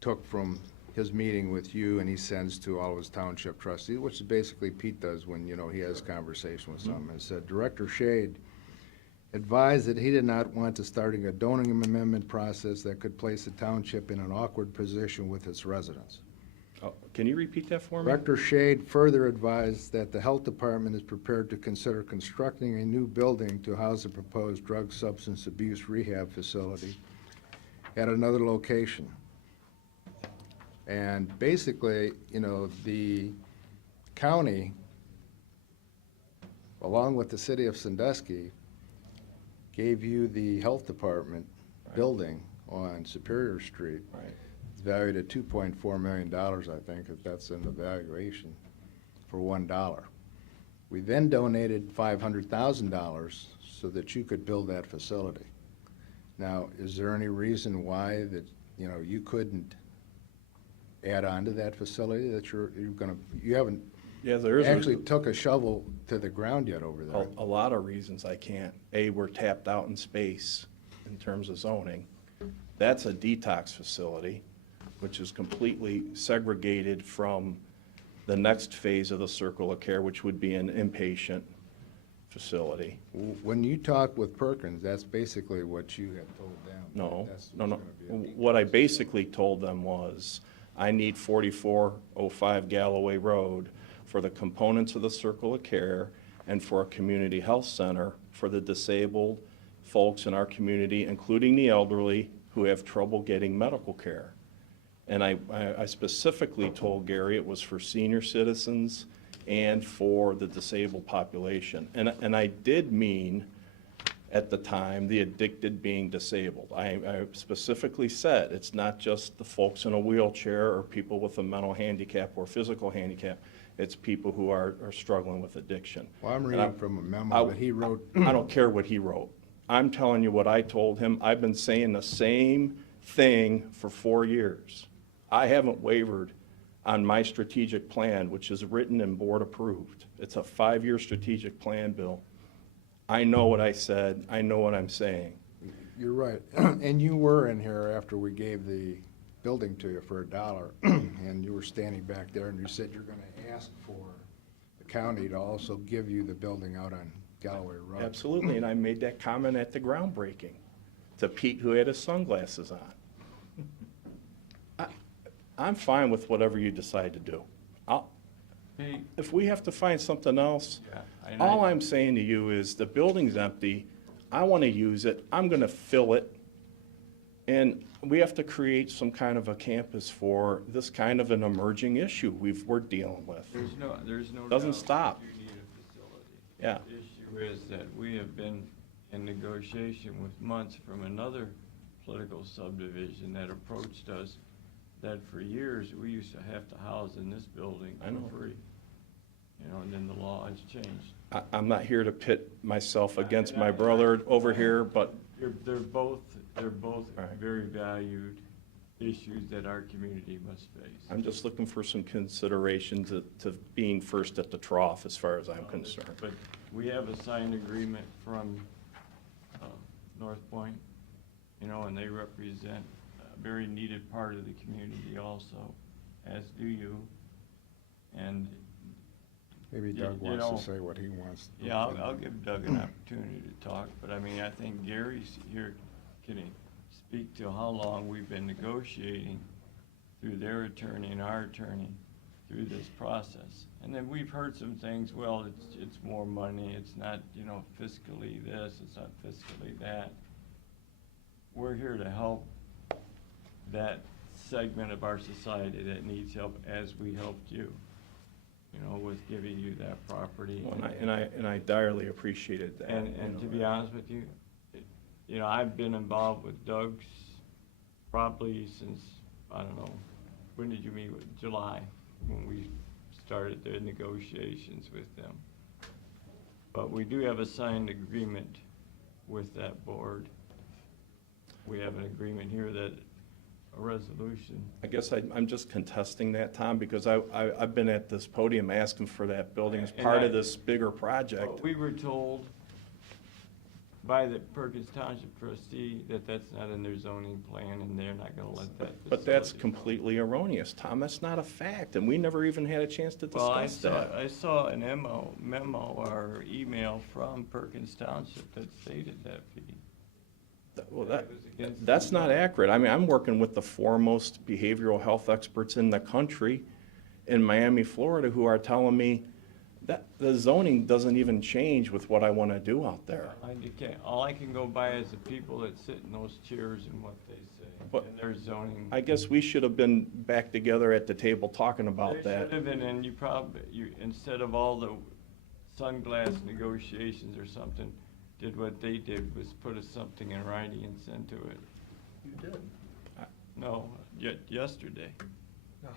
took from his meeting with you, and he sends to all of his township trustees, which is basically Pete does when, you know, he has conversation with someone. It said, Director Shade advised that he did not want to starting a zoning amendment process that could place the township in an awkward position with its residents. Oh, can you repeat that for me? Director Shade further advised that the health department is prepared to consider constructing a new building to house a proposed drug substance abuse rehab facility at another location. And basically, you know, the county, along with the city of Sandusky, gave you the health department building on Superior Street. Right. It's valued at $2.4 million, I think, if that's in the valuation, for $1. We then donated $500,000 so that you could build that facility. Now, is there any reason why that, you know, you couldn't add on to that facility that you haven't Yeah, there is. actually took a shovel to the ground yet over there? A lot of reasons I can't. A, we're tapped out in space in terms of zoning. That's a detox facility, which is completely segregated from the next phase of the circle of care, which would be an inpatient facility. When you talk with Perkins, that's basically what you had told them. No, That's no, no. gonna be a What I basically told them was, I need 4405 Galloway Road for the components of the circle of care and for a community health center for the disabled folks in our community, including the elderly who have trouble getting medical care. And I specifically told Gary it was for senior citizens and for the disabled population. And I did mean, at the time, the addicted being disabled. I specifically said it's not just the folks in a wheelchair or people with a mental handicap or physical handicap. It's people who are struggling with addiction. Well, I'm And reading from a memo that he wrote. I don't care what he wrote. I'm telling you what I told him. I've been saying the same thing for 4 years. I haven't wavered on my strategic plan, which is written and board approved. It's a 5-year strategic plan, Bill. I know what I said. I know what I'm saying. You're right. And you were in here after we gave the building to you for $1, and you were standing back there and you said you're gonna ask for the county to also give you the building out on Galloway Road. Absolutely, and I made that comment at the groundbreaking to Pete, who had his sunglasses on. I'm fine with whatever you decide to do. Pete, If we have to find something else, yeah, all I'm saying to you is the building's empty, I want to use it, I'm going to fill it, and we have to create some kind of a campus for this kind of an emerging issue we're dealing with. there's no Doesn't doubt stop. You need a facility. Yeah. The issue is that we have been in negotiation with months from another political subdivision that approached us, that for years, we used to have to house in this building I know. for free. You know, and then the law has changed. I'm not here to pit myself against my brother over here, but They're both Right. very valued issues that our community must face. I'm just looking for some consideration to being first at the trough as far as I'm concerned. But we have a signed agreement from North Point, you know, and they represent a very needed part of the community also, as do you. And, Maybe You- Doug you wants know, to say what he wants. yeah, I'll give Doug an opportunity to talk, but I mean, I think Gary's here, can he speak to how long we've been negotiating through their attorney and our attorney through this process? And then we've heard some things, well, it's more money, it's not, you know, fiscally this, it's not fiscally that. We're here to help that segment of our society that needs help, as we helped you, you know, with giving you that property. Well, and I direly appreciated that. And to be honest with you, you know, I've been involved with Doug's probably since, I don't know, when did you meet with, July, when we started the negotiations with them. But we do have a signed agreement with that board. We have an agreement here that, a resolution. I guess I'm just contesting that, Tom, because I've been at this podium asking for that building as And part I- of this bigger project. We were told by the Perkins Township trustee that that's not in their zoning plan and they're not gonna let that. But that's facility go. completely erroneous, Tom. That's not a fact, and we never even had a chance to Well, discuss that. I saw an memo or email from Perkins Township that stated that fee. Well, It was against that's the not law. accurate. I mean, I'm working with the foremost behavioral health experts in the country in Miami, Florida, who are telling me that the zoning doesn't even change with what I want to do out there. All I can go by is the people that sit in those chairs and what they say, But and their zoning. I guess we should have been back together at the table talking about They that. should have been, and instead of all the sunglass negotiations or something, did what they did was put something in writing and send to it. You did. No, yesterday. No.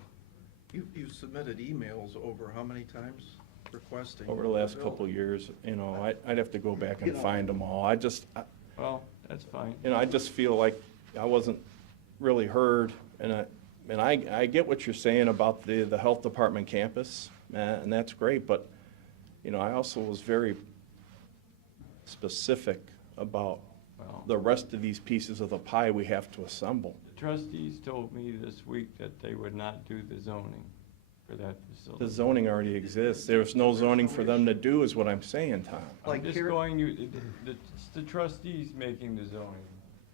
You submitted emails over how many times requesting? Over the last bill? couple of years, you know, I'd have to go back You and know. find them all. Well, that's fine. You know, I just feel like I wasn't really heard, and I get what you're saying about the health department campus, and that's great, but, you know, I also was very specific about Well, the rest of these pieces of the pie we have to assemble. the trustees told me this week that they would not do the zoning for that facility. The zoning already exists. There's no zoning for them to do, is what I'm saying, Tom. Like I'm just here- going, it's the trustees making the zoning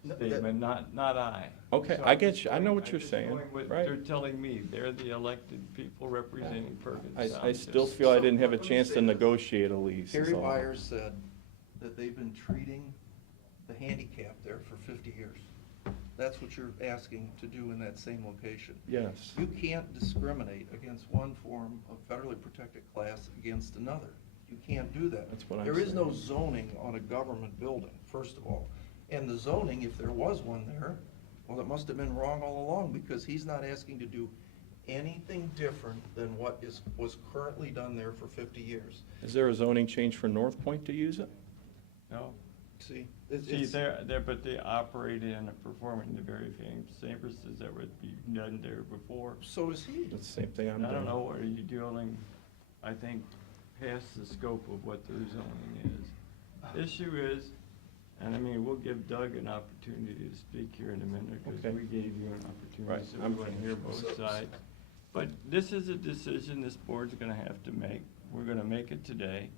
No, that- statement, not I. Okay, So I I'm get just you. I going- know what I'm you're just saying, going with- right. They're telling me, they're the elected people representing Perkins I Township. still feel I didn't have a Let me chance say to this. negotiate a lease. is Harry all. Byers said that they've been treating the handicap there for 50 years. That's what you're asking to do in that same location. Yes. You can't discriminate against one form of federally protected class against another. You can't do that. That's what I'm There is no saying. zoning on a government building, first of all. And the zoning, if there was one there, well, it must have been wrong all along, because he's not asking to do anything different than what was currently done there for 50 years. Is there a zoning change for North Point to use it? No. See? See, but they operate in and performing the very same services that would be done there before. So is he. It's the same thing I'm I doing. don't know, are you doing, I think, past the scope of what their zoning is? Issue is, And I mean, we'll give Doug an opportunity to speak here in a minute, because Okay. we gave you an opportunity, Right, so we I'm want to hear both finished. sides. But this is a decision this board's gonna have to make. We're gonna make it today.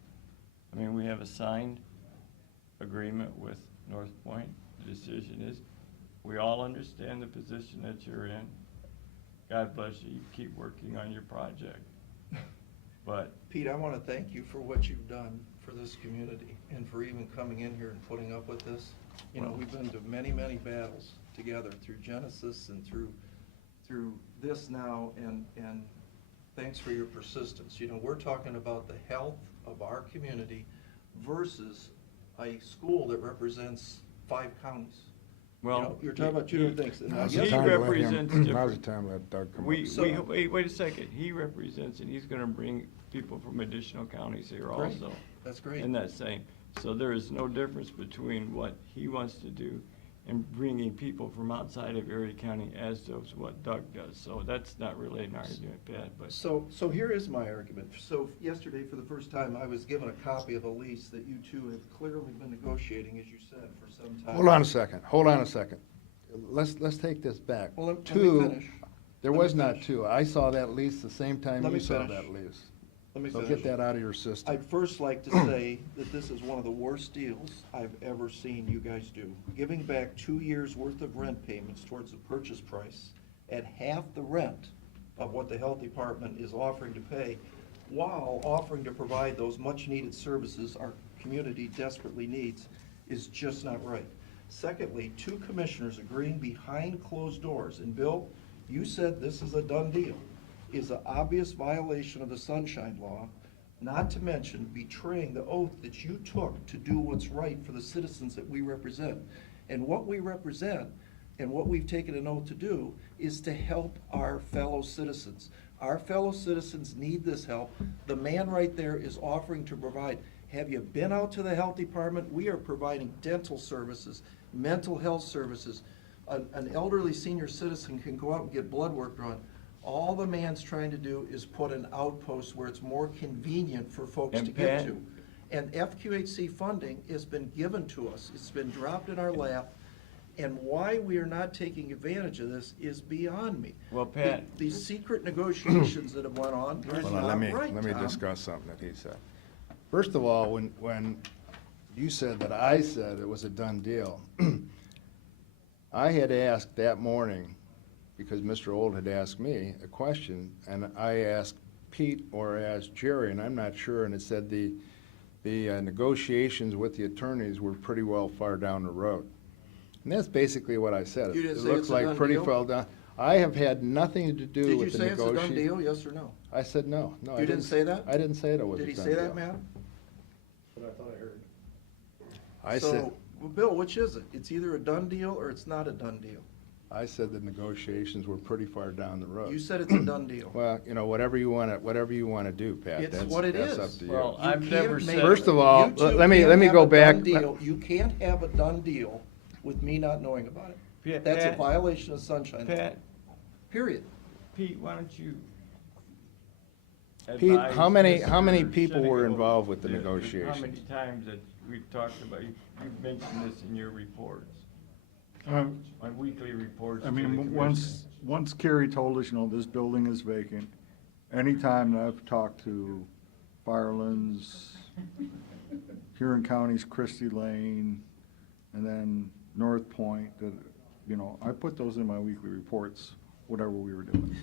I mean, we have a signed agreement with North Point. The decision is, we all understand the position that you're in. God bless you, you keep working on your project. But Pete, I want to thank you for what you've done for this community and for even coming in here and putting up with this. You know, we've been to many, many battles together through Genesis and through this now, and thanks for your persistence. You know, we're talking about the health of our community versus a school that represents 5 counties. Well, You know, you're talking about 2 different things. And Now's He the yes, time to let represents him, different- now's the time to let Doug come up. wait a second, he represents, and he's gonna bring people from additional counties here Great. also. That's great. In that same, so there is no difference between what he wants to do and bringing people from outside of Erie County as does what Doug does. So that's not really an argument, Pat, but. So here is my argument. So yesterday, for the first time, I was given a copy of a lease that you two have clearly been negotiating, as you said, for some time. Hold on a second. Let's take this back. Well, let me Two, finish. there Let me was not finish. 2. I saw that lease the same time Let you me saw finish. that lease. Let me So finish. get that out of your system. I'd first like to say that this is one of the worst deals I've ever seen you guys do. Giving back 2 years' worth of rent payments towards the purchase price at half the rent of what the health department is offering to pay, while offering to provide those much-needed services our community desperately needs, is just not right. Secondly, 2 commissioners agreeing behind closed doors, and Bill, you said this is a done deal, is an obvious violation of the Sunshine Law, not to mention betraying the oath that you took to do what's right for the citizens that we represent. And what we represent, and what we've taken an oath to do, is to help our fellow citizens. Our fellow citizens need this help. The man right there is offering to provide. Have you been out to the health department? We are providing dental services, mental health services. An elderly senior citizen can go out and get blood work done. All the man's trying to do is put an outpost where it's more convenient for folks And to get Pat- to. And FQHC funding has been given to us. It's been dropped in our lap. And why we are not taking advantage of this is beyond me. Well, Pat- These secret negotiations that have went on are Hold on, not right, let me Tom. discuss something that he said. First of all, when you said that I said it was a done deal, I had asked that morning, because Mr. Old had asked me a question, and I asked Pete or asked Jerry, and I'm not sure, and it said the negotiations with the attorneys were pretty well far down the road. And that's basically what I said. You didn't say It it's looks a like done pretty deal? far down. I have had nothing to do Did you with the say it's a done negotiation. deal, yes or no? I said no, no. I You didn't say that? I didn't say it was a Did he done say that, deal. Matt? But I thought I heard. I So, said, well, Bill, which is it? It's either a done deal or it's not a done deal. I said the negotiations were pretty far down the road. You said it's a done deal. Well, you know, whatever you wanna do, Pat, It's that's what it that's is. up to you. Well, You I've can't never make- said. First of all, You two let me can't have go a back. done deal. You can't have a done deal with me not knowing about it. Pat- That's a Pat- violation of sunshine law, Pat, period. Pete, why don't you Pete, advise how many Mr. people were Shinnick involved with the How negotiations? many times that we've talked about, you've mentioned this in your reports, Um, on weekly reports I to the mean, commission. once Carrie told us, you know, this building is vacant, anytime that I've talked to Firelands, Huron County's Christie Lane, and then North Point, that, you know, I put those in my weekly reports, whatever we were doing.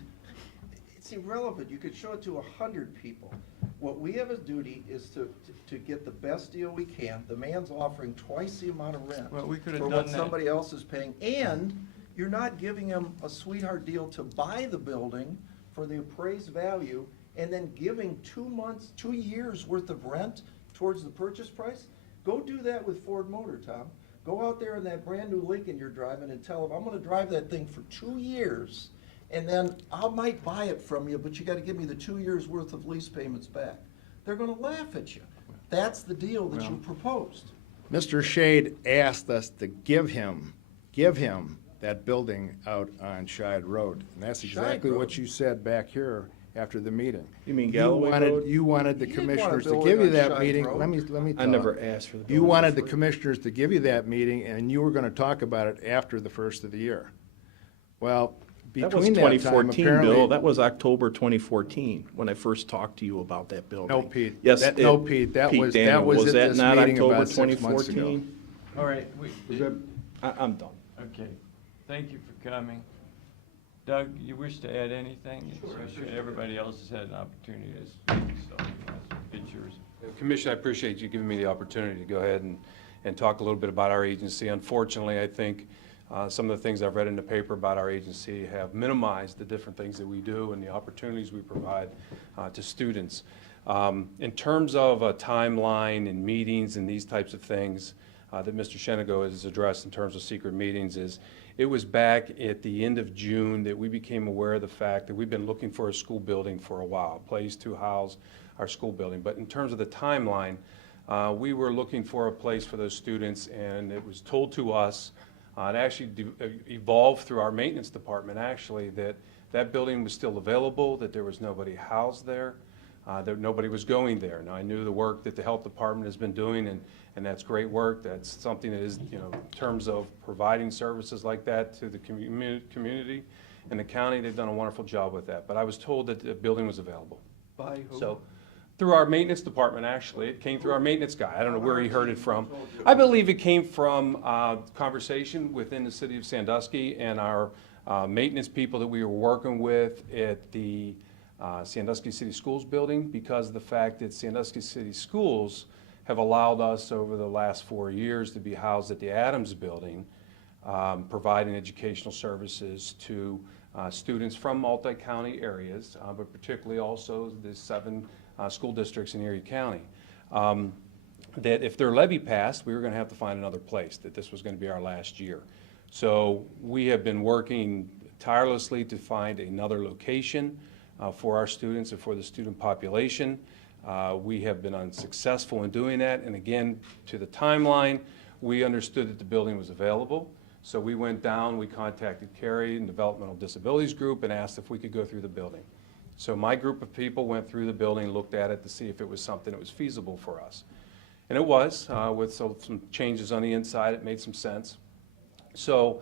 It's irrelevant. You could show it to 100 people. What we have a duty is to get the best deal we can. The man's offering twice the amount of rent Well, we could have for done what that. somebody else is paying, and you're not giving him a sweetheart deal to buy the building for the appraised value, and then giving 2 years worth of rent towards the purchase price. Go do that with Ford Motor, Tom. Go out there in that brand-new Lincoln you're driving and tell them, I'm gonna drive that thing for 2 years, and then I might buy it from you, but you gotta give me the 2 years' worth of lease payments back. They're gonna laugh at you. That's the deal that you proposed. Mr. Shade asked us to give him that building out on Scheid Road. And that's exactly Road. what you said back here after the meeting. You mean Galloway Road? You wanted the You didn't want a commissioners to building give you on that Shine meeting, Road. let me I talk. never asked for the You building wanted for the free. commissioners to give you that meeting, and you were gonna talk about it after the first of the year. Well, That was between that time, 2014, apparently. Bill. That was October 2014 when I first talked to you about that building. No, Pete. Yes, No, Pete, that was Daniel, at was that this not meeting October about 6 months ago. 2014? All right, Is that, I'm done. okay, thank you for coming. Doug, you wish to add anything? Everybody else has had an opportunity to speak, so it's yours. Commissioner, I appreciate you giving me the opportunity to go ahead and talk a little bit about our agency. Unfortunately, I think some of the things I've read in the paper about our agency have minimized the different things that we do and the opportunities we provide to students. In terms of a timeline and meetings and these types of things that Mr. Shenago has addressed in terms of secret meetings is, it was back at the end of June that we became aware of the fact that we've been looking for a school building for a while, a place to house our school building. But in terms of the timeline, we were looking for a place for those students, and it was told to us, it actually evolved through our maintenance department, actually, that that building was still available, that there was nobody housed there, that nobody was going there. Now, I knew the work that the health department has been doing, and that's great work. That's something that is, in terms of providing services like that to the community and the county, they've done a wonderful job with that. But I was told that the building was available. By who? So, through our maintenance department, actually. It came through our maintenance guy. I don't know where he heard it from. I believe it came from conversation within the city of Sandusky and our maintenance people that we were working with at the Sandusky City Schools building, because of the fact that Sandusky City Schools have allowed us over the last 4 years to be housed at the Adams building, providing educational services to students from multi-county areas, but particularly also the 7 school districts in Erie County. That if their levy passed, we were going to have to find another place, that this was going to be our last year. So we have been working tirelessly to find another location for our students and for the student population. We have been unsuccessful in doing that, and again, to the timeline, we understood that the building was available. So we went down, we contacted Carrie and Developmental Disabilities Group and asked if we could go through the building. So my group of people went through the building, looked at it to see if it was something that was feasible for us. And it was, with some changes on the inside, it made some sense. So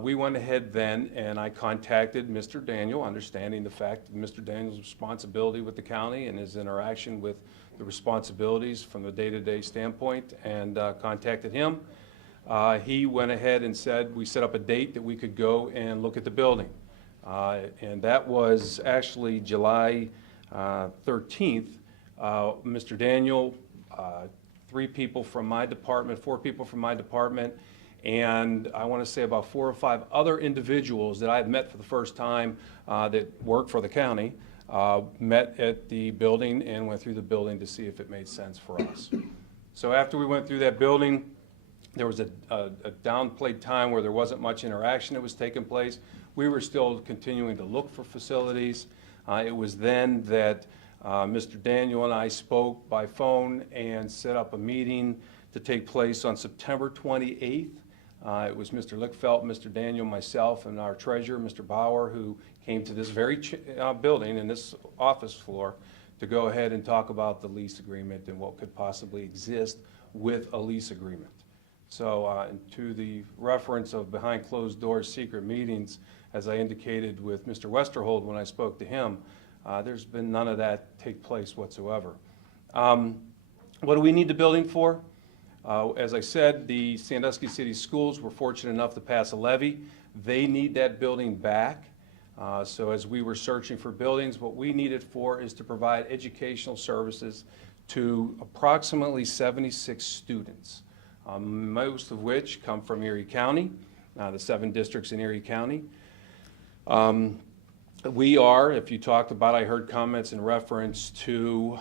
we went ahead then, and I contacted Mr. Daniel, understanding the fact that Mr. Daniel's responsibility with the county and his interaction with the responsibilities from the day-to-day standpoint, and contacted him. He went ahead and said we set up a date that we could go and look at the building. And that was actually July 13th. Mr. Daniel, 3 people from my department, 4 people from my department, and I want to say about 4 or 5 other individuals that I had met for the first time that work for the county, met at the building and went through the building to see if it made sense for us. So after we went through that building, there was a downplayed time where there wasn't much interaction that was taking place. We were still continuing to look for facilities. It was then that Mr. Daniel and I spoke by phone and set up a meeting to take place on September 28th. It was Mr. Lickfelt, Mr. Daniel, myself, and our treasurer, Mr. Bauer, who came to this very building and this office floor to go ahead and talk about the lease agreement and what could possibly exist with a lease agreement. So to the reference of behind closed doors secret meetings, as I indicated with Mr. Westerhold when I spoke to him, there's been none of that take place whatsoever. What do we need the building for? As I said, the Sandusky City Schools were fortunate enough to pass a levy. They need that building back. So as we were searching for buildings, what we need it for is to provide educational services to approximately 76 students, most of which come from Erie County, the 7 districts in Erie County. We are, if you talked about, I heard comments in reference to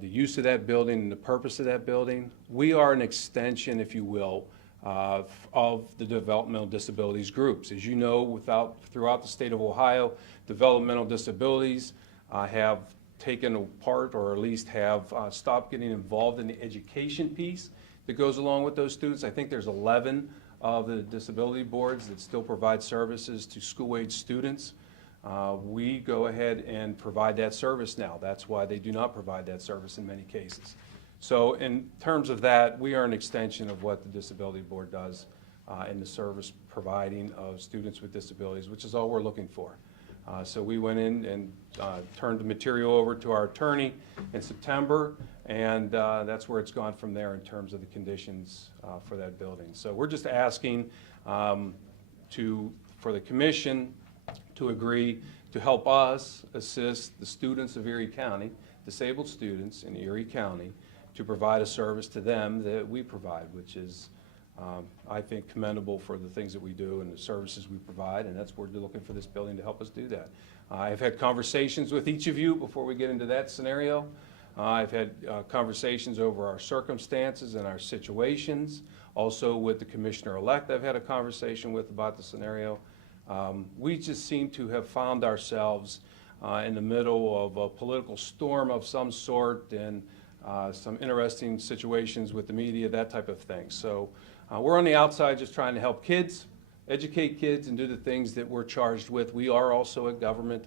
the use of that building and the purpose of that building. We are an extension, if you will, of the developmental disabilities groups. As you know, throughout the state of Ohio, developmental disabilities have taken a part, or at least have stopped getting involved in the education piece that goes along with those students. I think there's 11 of the disability boards that still provide services to school-age students. we go ahead and provide that service now. That's why they do not provide that service in many cases. So in terms of that, we are an extension of what the Disability Board does in the service providing of students with disabilities, which is all we're looking for. So we went in and turned the material over to our attorney in September, and that's where it's gone from there in terms of the conditions for that building. So we're just asking for the commission to agree to help us assist the students of Erie County, disabled students in Erie County, to provide a service to them that we provide, which is, I think, commendable for the things that we do and the services we provide, and that's where we're looking for this building to help us do that. I've had conversations with each of you before we get into that scenario. I've had conversations over our circumstances and our situations. Also with the commissioner-elect, I've had a conversation with about the scenario. We just seem to have found ourselves in the middle of a political storm of some sort, and some interesting situations with the media, that type of thing. So we're on the outside just trying to help kids, educate kids, and do the things that we're charged with. We are also a government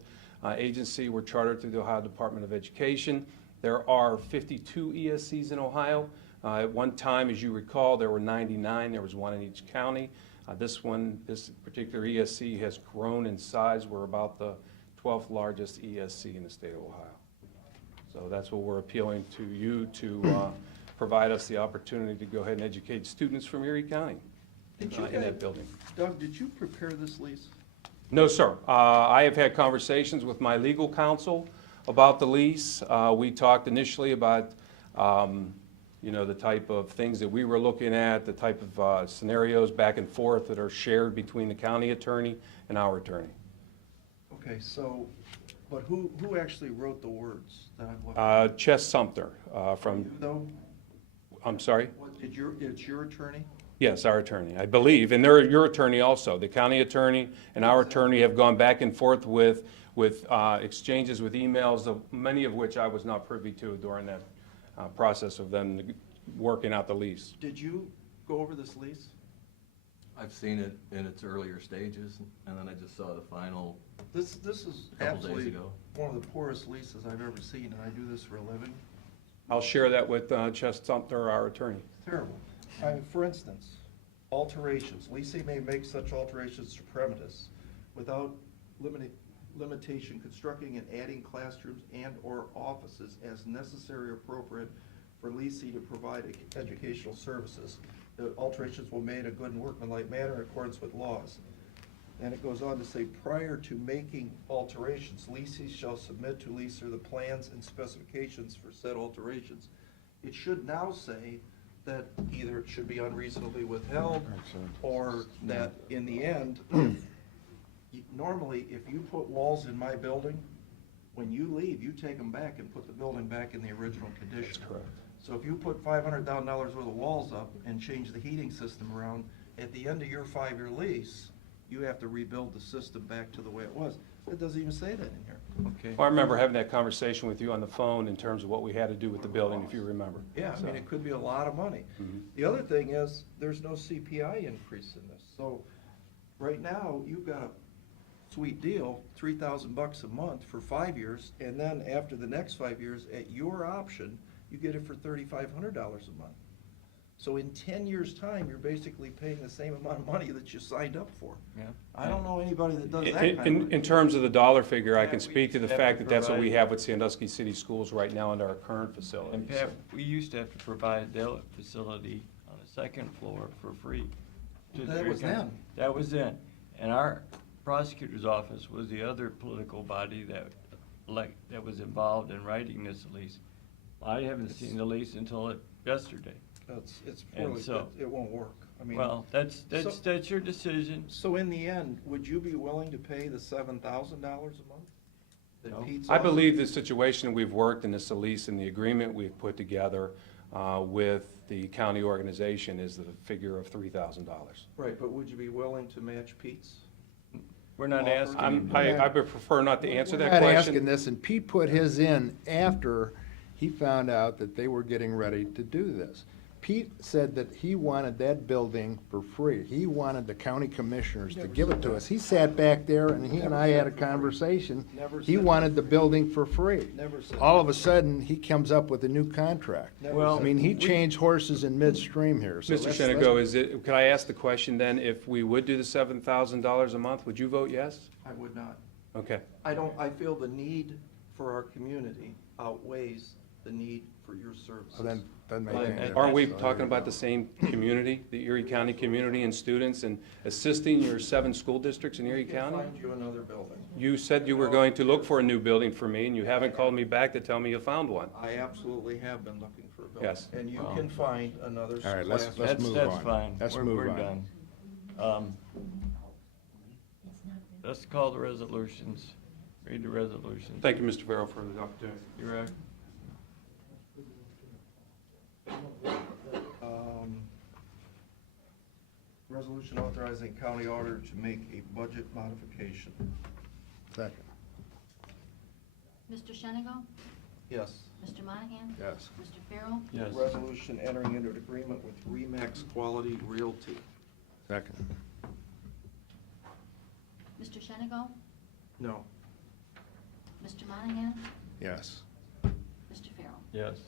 agency. We're chartered through the Ohio Department of Education. There are 52 ESCs in Ohio. At one time, as you recall, there were 99. There was one in each county. This particular ESC has grown in size. We're about the 12th largest ESC in the state of Ohio. So that's what we're appealing to you to provide us the opportunity to go ahead and educate students from Erie County in that building. Doug, did you prepare this lease? No, sir. I have had conversations with my legal counsel about the lease. We talked initially about the type of things that we were looking at, the type of scenarios back and forth that are shared between the county attorney and our attorney. Okay, so, but who actually wrote the words that I'm looking at? Chess Sumter from, You, though? I'm sorry? It's your attorney? Yes, our attorney, I believe, and they're your attorney also. The county attorney and our attorney have gone back and forth with exchanges with emails, many of which I was not privy to during that process of them working out the lease. Did you go over this lease? I've seen it in its earlier stages, and then I just saw the final. This is Couple days absolutely ago. one of the poorest leases I've ever seen, and I do this for a living. I'll share that with Chess Sumter, our attorney. Terrible. For instance, alterations. Leasing may make such alterations to premises without limitation, constructing and adding classrooms and/or offices as necessary or appropriate for leasing to provide educational services. The alterations will be made in a good and workmanlike manner in accordance with laws. And it goes on to say, prior to making alterations, lessees shall submit to leaser the plans and specifications for said alterations. It should now say that either it should be unreasonably withheld, or that in the end, normally, if you put walls in my building, when you leave, you take them back and put the building back in the original condition. That's correct. So if you put $500,000 worth of walls up and change the heating system around, at the end of your 5-year lease, you have to rebuild the system back to the way it was. It doesn't even say that in here. Okay. Well, I remember having that conversation with you on the phone in terms of what we had to do with the building, if you remember. Yeah, I mean, So- it could be a lot of money. Mhm. The other thing is, there's no CPI increase in this. So right now, you've got a sweet deal, $3,000 a month for 5 years, and then after the next 5 years, at your option, you get it for $3,500 a month. So in 10 years' time, you're basically paying the same amount of money that you signed up for. Yeah. I don't know anybody that does that kind of. In terms of the dollar figure, I Yeah, can we speak to the have fact to that that's what we provide- have with Sandusky City Schools right now under our current facility. And Pat, we used to have to provide their facility on the second floor for free. to That Erie was County. then. That was then. And our prosecutor's office was the other political body that was involved in writing this lease. I haven't seen the lease until yesterday. It's And poorly, so- it won't work. I mean. Well, that's your decision. So in the end, would you be willing to pay the $7,000 a month? that No. Pete's I offered? believe the situation we've worked in this lease and the agreement we've put together with the county organization is the figure of $3,000. Right, but would you be willing to match Pete's? We're not Offer. asking. I would prefer not to answer that We're not asking question. this, and Pete put his in after he found out that they were getting ready to do this. Pete said that he wanted that building for free. He wanted the county commissioners to give it to us. He sat back there and he and I had a conversation. Never He said- wanted the building for free. Never said All that. of a sudden, he comes up with a new contract. Never Well, I said mean, he that. changed horses in midstream here, so Mr. let's- Shenago, could I ask the question then, if we would do the $7,000 a month, would you vote yes? I would not. Okay. I feel the need for our community outweighs the need for your services. Well, then, doesn't make Well, any and difference. Aren't we So there talking you about go. the same community, the Erie County community and students, and assisting your 7 school districts in Erie We can County? find you another building. You said you were going to look for a new building for me, and you haven't called me back to tell me you found one. I absolutely have been looking for a building. Yes. And you Well- can find another All right, let's class. move That's on. fine. Let's We're- move we're on. done. Let's call the resolutions. Read the resolutions. Thank you, Mr. Farrell, for the opportunity. You're right. Resolution authorizing county auditor to make a budget modification. Second, Mr. Shenago? Yes. Mr. Monahan? yes. Mr. Farrell? Yes. Resolution entering into an agreement with Remax Quality Realty. Second, Mr. Shenago? No. Mr. Monahan? yes. Mr. Farrell? Yes.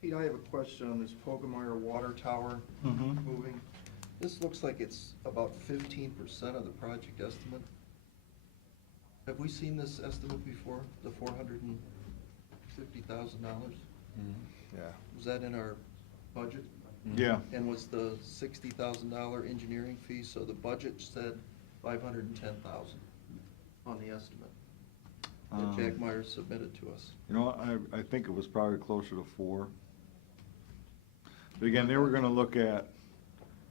Pete, I have a question on this Pogemeyer Water Tower Mm-hmm. moving. This looks like it's about 15% of the project estimate. Have we seen this estimate before, the $450,000? Yeah. Was that in our budget? Yeah, And was the $60,000 engineering fee, so the budget said 510,000 on the estimate that Jack Myers submitted to us. you know, I think it was probably closer to 4. But again, they were gonna look at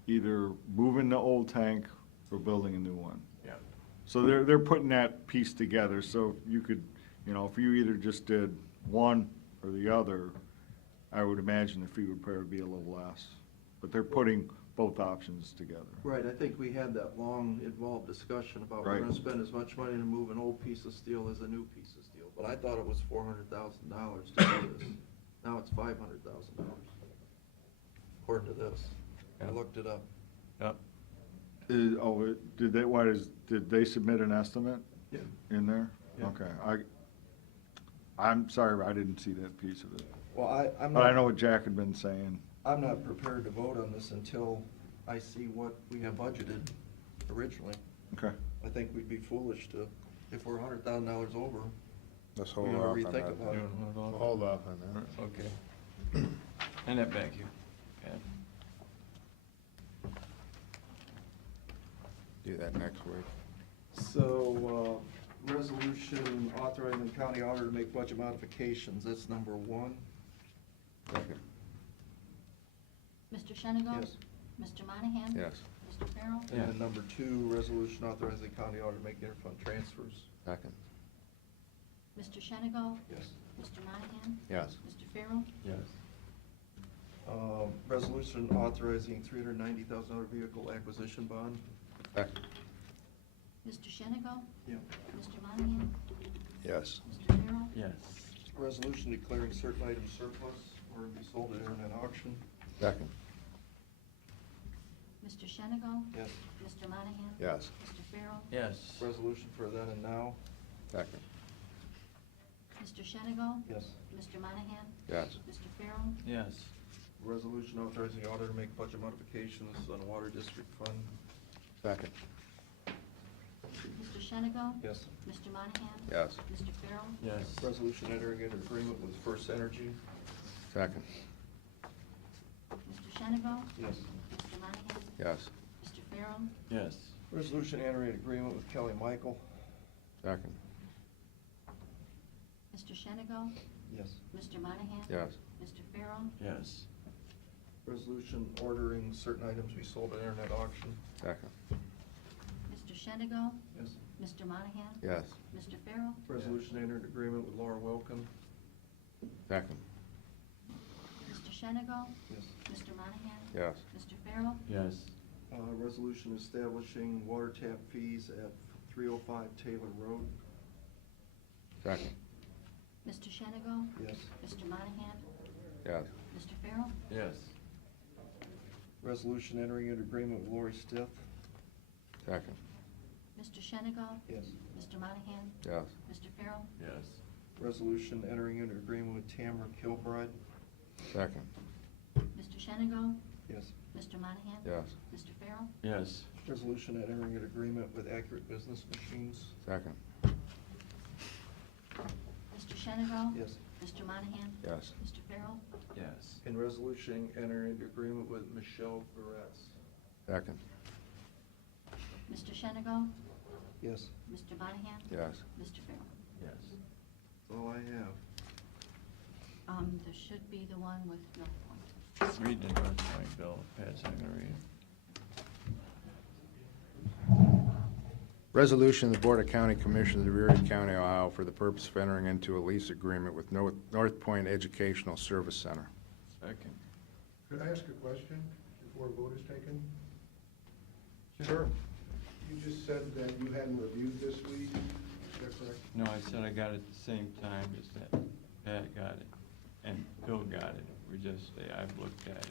either moving the old tank or building a new one. Yeah. So they're putting that piece together, so you could, you know, if you either just did one or the other, I would imagine the fee would probably be a little less. But they're putting both options together. Right, I think we had that long, involved discussion about we're Right. gonna spend as much money to move an old piece of steel as a new piece of steel. But I thought it was $400,000 to do this. Now it's $500,000, according to this. I looked it up. Yep. Did they submit an estimate Yeah. in there? Yeah. Okay, I'm sorry, I didn't see that piece of it. Well, I'm But I not, know what Jack had been saying. I'm not prepared to vote on this until I see what we have budgeted originally. Okay. I think we'd be foolish to, if we're $100,000 over, Let's we hold ought off to on rethink that. about it. We'll hold off on that. Okay. Hand that back here. Pat. Do that next week. So, resolution authorizing the county auditor to make budget modifications, that's number 1. Second, Mr. Shenago? Yes. Mr. Monahan? yes. Mr. Farrell? Yeah. And then number 2, resolution authorizing the county auditor to make interfund transfers. Second, Mr. Shenago? Yes. Mr. Monahan? yes. Mr. Farrell? Yes. Resolution authorizing $390,000 vehicle acquisition bond. Second, Mr. Shenago? Yeah. Mr. Monahan? yes. Mr. Farrell? Yes. Resolution declaring certain items surplus or to be sold at internet auction. Second, Mr. Shenago? Yes. Mr. Monahan? yes. Mr. Farrell? Yes. Resolution for then and now. Second, Mr. Shenago? Yes. Mr. Monahan? yes. Mr. Farrell? Yes. Resolution authorizing the auditor to make budget modifications on water district fund. Second, Mr. Shenago? Yes. Mr. Monahan? yes. Mr. Farrell? Yes. Resolution entering into agreement with First Energy. Second, Mr. Shenago? Yes. Mr. Monahan? yes. Mr. Farrell? Yes. Resolution entering into agreement with Kelly Michael. Second, Mr. Shenago? Yes. Mr. Monahan? yes. Mr. Farrell? Yes. Resolution ordering certain items we sold at internet auction. Second, Mr. Shenago? Yes. Mr. Monahan? yes. Mr. Farrell? Resolution entered agreement with Laura Wilkin. Second, Mr. Shenago? Yes. Mr. Monahan? yes. Mr. Farrell? Yes. Resolution establishing water tap fees at 305 Taylor Road. Second, Mr. Shenigo? Yes. Mr. Monahan? Yes. Mr. Farrell? Yes. Resolution entering into agreement with Lori Stith. Second. Mr. Shenigo? Yes. Mr. Monahan? Yes. Mr. Farrell? Yes. Resolution entering into agreement with Tamara Kilbride. Second. Mr. Shenigo? Yes. Mr. Monahan? Yes. Mr. Farrell? Yes. Resolution entering into agreement with Accurate Business Machines. Second. Mr. Shenigo? Yes. Mr. Monahan? Yes. Mr. Farrell? Yes. And resolution entering into agreement with Michelle Barretz. Second. Mr. Shenigo? Yes. Mr. Monahan? Yes. Mr. Farrell? Yes. That's all I have. There should be the one with North Point. Read the North Point bill. Pat's not gonna read it. Resolution of the Board of County Commissioners of Erie County, Ohio, for the purpose of entering into a lease agreement with North Point Educational Service Center. Second. Could I ask a question before a vote is taken? Sure. You just said that you hadn't reviewed this week, is that correct? No, I said I got it at the same time as that. Pat got it, and Bill got it. I've looked at it.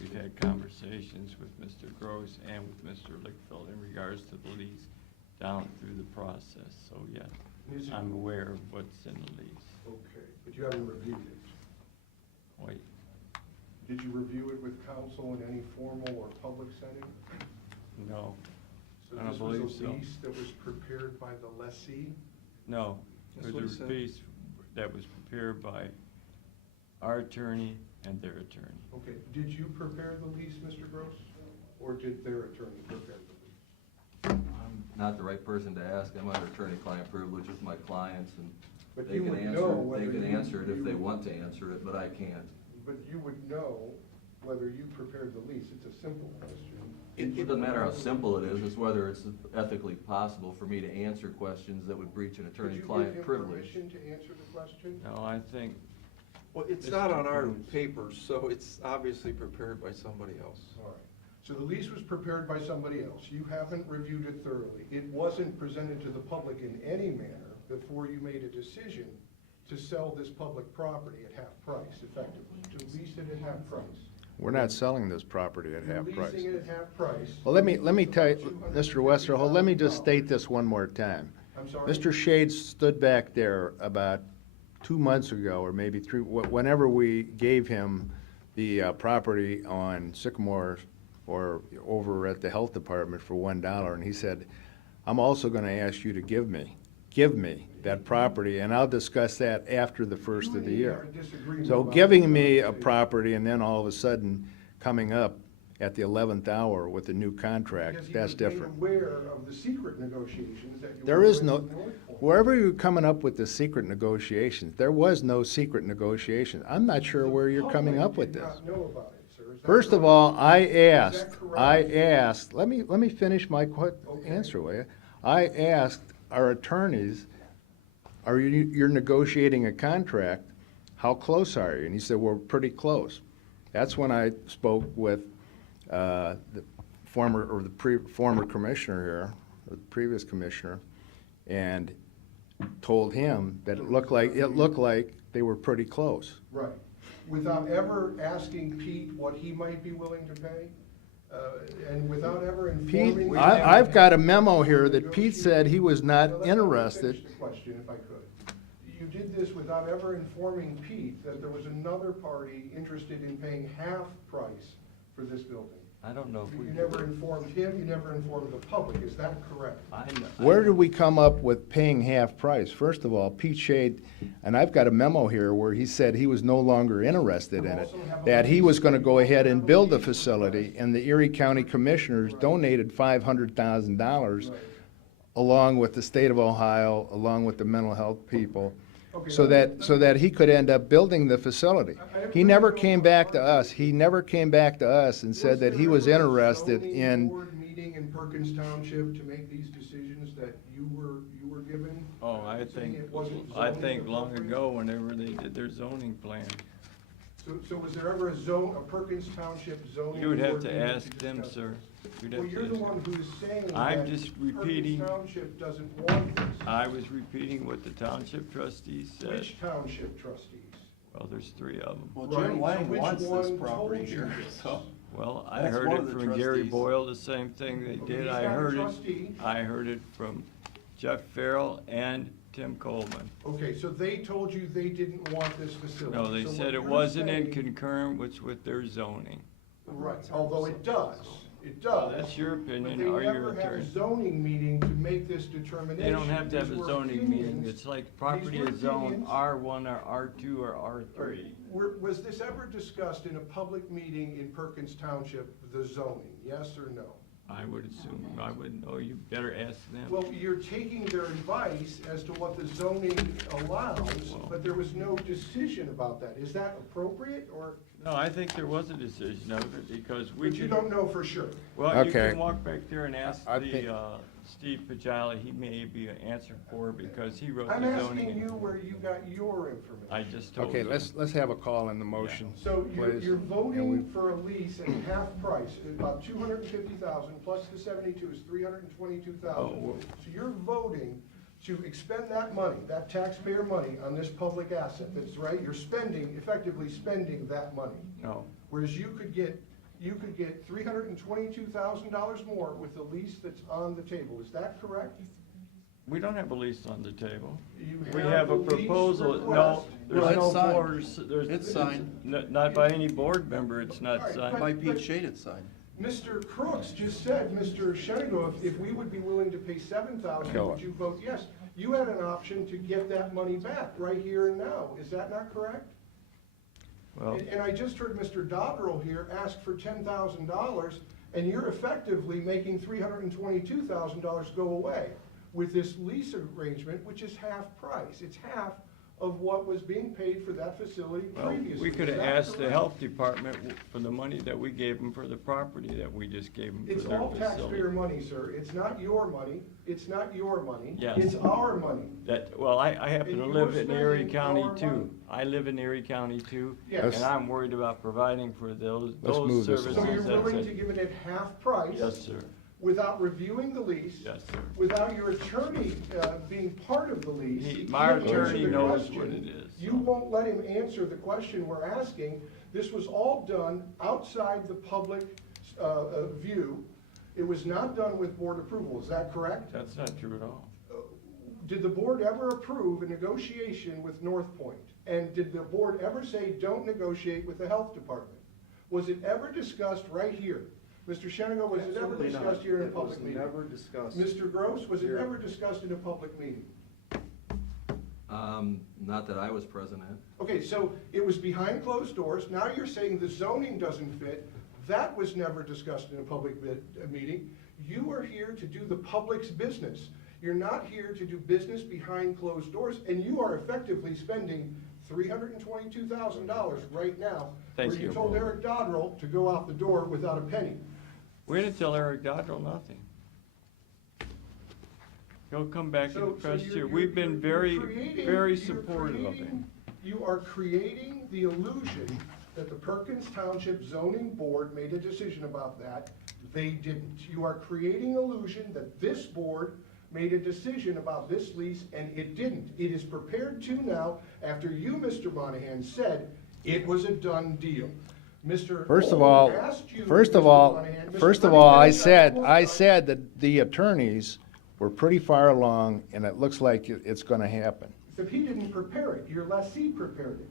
We've had conversations with Mr. Gross and with Mr. Lickfeld in regards to the lease down through the process, so yeah, Is it- I'm aware of what's in the lease. Okay, but you haven't reviewed it. Wait, Did you review it with council in any formal or public setting? no, So I don't this was believe a so. lease that was prepared by the lessee? no. That's It what was he a said. piece that was prepared by our attorney and their attorney. Okay, did you prepare the lease, Mr. Gross? Or did their attorney prepare the lease? I'm not the right person to ask. I'm under attorney-client privilege with my clients, and But they you can would answer, know they whether can you- answer it if they you- want to answer it, but I can't. But you would know whether you prepared the lease. It's a simple question. It doesn't matter how simple it is, it's whether it's ethically possible for me to answer questions that would breach an Could you give attorney-client him privilege. permission to answer the question? No, I think, Well, it's not on our papers, so it's obviously prepared by somebody else. All right. So the lease was prepared by somebody else. You haven't reviewed it thoroughly. It wasn't presented to the public in any manner before you made a decision to sell this public property at half price, effectively, to lease it at half price. We're not selling this property at half You're price. leasing it at half price. Well, let me tell you, Mr. Westerholt, let me just state this one more time. I'm sorry? Mr. Shades stood back there about 2 months ago, or maybe three, whenever we gave him the property on Sycamore or over at the Health Department for $1, and he said, I'm also gonna ask you to give me that property, and I'll discuss that after the first You of the and he are year. in disagreement So about giving the me a conversation. property and then all of a sudden coming up at the 11th hour with a new contract, Because he that's was made different. aware of the secret negotiations that you There were is doing no, with North Point. wherever you're coming up with the secret negotiations, there was no secret negotiation. I'm not sure where you're coming up with The this. public did not know about it, sir. Is that First of correct? all, Is that correct? let me finish my Okay. answer, will you? I asked our attorneys, you're negotiating a contract, how close are you? And he said, we're pretty close. That's when I spoke with the former commissioner here, or the previous commissioner, and told him that it looked like they were pretty close. Right. Without ever asking Pete what he might be willing to pay? And without ever Pete, informing? I've got a memo here that Pete said he was not Now, let me interested. finish the question, if I could. You did this without ever informing Pete that there was another party interested in paying half price for this building. I don't know if we. You never informed him, you never informed the public, is that correct? Where did we come up with paying half price? First of all, Pete Shade, and I've got a memo here where he said he was no longer interested in it, that he was gonna go ahead and build the facility, and the Erie County Commissioners donated $500,000 along with the state of Ohio, along with the mental health people, so that he could end up building the facility. He never came back to us. He never came back to us and said that he was interested Was there ever a in. zoning board meeting in Perkins Township to make these decisions that you were given? Oh, I saying think, it wasn't I zoning think long appropriate? ago, whenever they did their zoning plan, So was there ever a Perkins Township zoning? You would have board to meeting ask them, discuss sir. this? You'd Well, have to you're the ask one them. who's saying I'm that just repeating- Perkins Township doesn't want this. I was repeating what the township trustees said. Which township trustees? Well, there's 3 of them. Well, Right, Jim so Lang which wants this one property told you here, this? so. Well, I That's heard one it of the from Gary trustees. Boyle, the same thing they Okay, did. he's I not a heard trustee. I heard it from Jeff Farrell and Tim Coleman. Okay, so they told you they didn't want this facility. No, they So said what it you're wasn't in saying- concurrence with their zoning. Right, although it does. That's your opinion But or they your never had a attorney. zoning meeting to make this determination. They don't have to have These a were zoning meeting. opinions. It's like property These were is zoned opinions. R1 or R2 or R3. Was this ever discussed in a public meeting in Perkins Township, the zoning, yes or no? I would assume, I wouldn't know. You better ask them. Well, you're taking their advice as to what the zoning allows, Well- but there was no decision about that. Is that appropriate, or, No, I think there was a decision of it because we but you could. don't know for sure? Well, you Okay. can walk back there and ask I think- Steve Pajala, he may be an answer for it because he wrote I'm the asking zoning. you where you got your information. I just told Okay, you. let's have a call in the motion, So please. you're And voting we- for a lease at half price, about 250,000 plus the 72 is 322,000. Oh, So you're voting to expend that money, that taxpayer money on this public asset, that's right, you're spending, effectively spending that money. No, Whereas you could get $322,000 more with the lease that's on the table, is that correct? we don't have a lease on the table. You We have a the lease proposal, no, request. there's it's no signed. boards, there's. It's signed. Not by any board member, it's not All right, signed. By Pete Shadid sign. Mr. Crooks just said, Mr. Shenango, if we would be willing to pay $7,000, Kill would it. you vote yes? You had an option to get that money back right here and now. Is that not correct? Well, And I just heard Mr. Dodrell here ask for $10,000, and you're effectively making $322,000 go away with this lease arrangement, which is half price. It's half of what was being paid for that facility well, previously. we could Is have that asked the correct? health department for the money that we gave them for the property that we just gave them It's for their all taxpayer facility. money, sir. It's not your money. It's not your money. Yes. It's our money. That, well, I happen to And live you're in Erie spending County our too. money. I live in Erie County too. Yes. And I'm worried about providing for those Let's move this services. So you're That's willing it. to give it at half price? Yes, sir. Without reviewing the lease? Yes, sir. Without your attorney being part of the lease? He- He my can't answer attorney the knows question. what it is, You so. won't let him answer the question we're asking. This was all done outside the public view. It was not done with board approval. Is that correct? That's not true at all. Did the board ever approve a negotiation with North Point? And did the board ever say, don't negotiate with the health department? Was it ever discussed right here? Mr. Shenango, was it ever Absolutely not. discussed here in a It was public meeting? never discussed. Mr. Gross, was it Here. ever discussed in a public meeting? Not that I was present at. Okay, so it was behind closed doors. Now you're saying the zoning doesn't fit. That was never discussed in a public meeting. You are here to do the public's business. You're not here to do business behind closed doors, and you are effectively spending $322,000 right now. Thank Where you you. told Eric Dodrell to go out the door without a penny. We didn't tell Eric Dodrell nothing. He'll come back So- and press so here. you're- We've been you're very, creating- very you're supportive of creating- him. You are creating the illusion that the Perkins Township Zoning Board made a decision about that. They didn't. You are creating illusion that this board made a decision about this lease, and it didn't. It is prepared to now, after you, Mr. Monahan, said it was a done deal. Mr. First of Old all, asked you, first of Mr. all, Monahan- Mr. first of let me all, I finish. said, that the attorneys were pretty far along, and it looks like it's gonna happen. If he didn't prepare it, your lessee prepared it.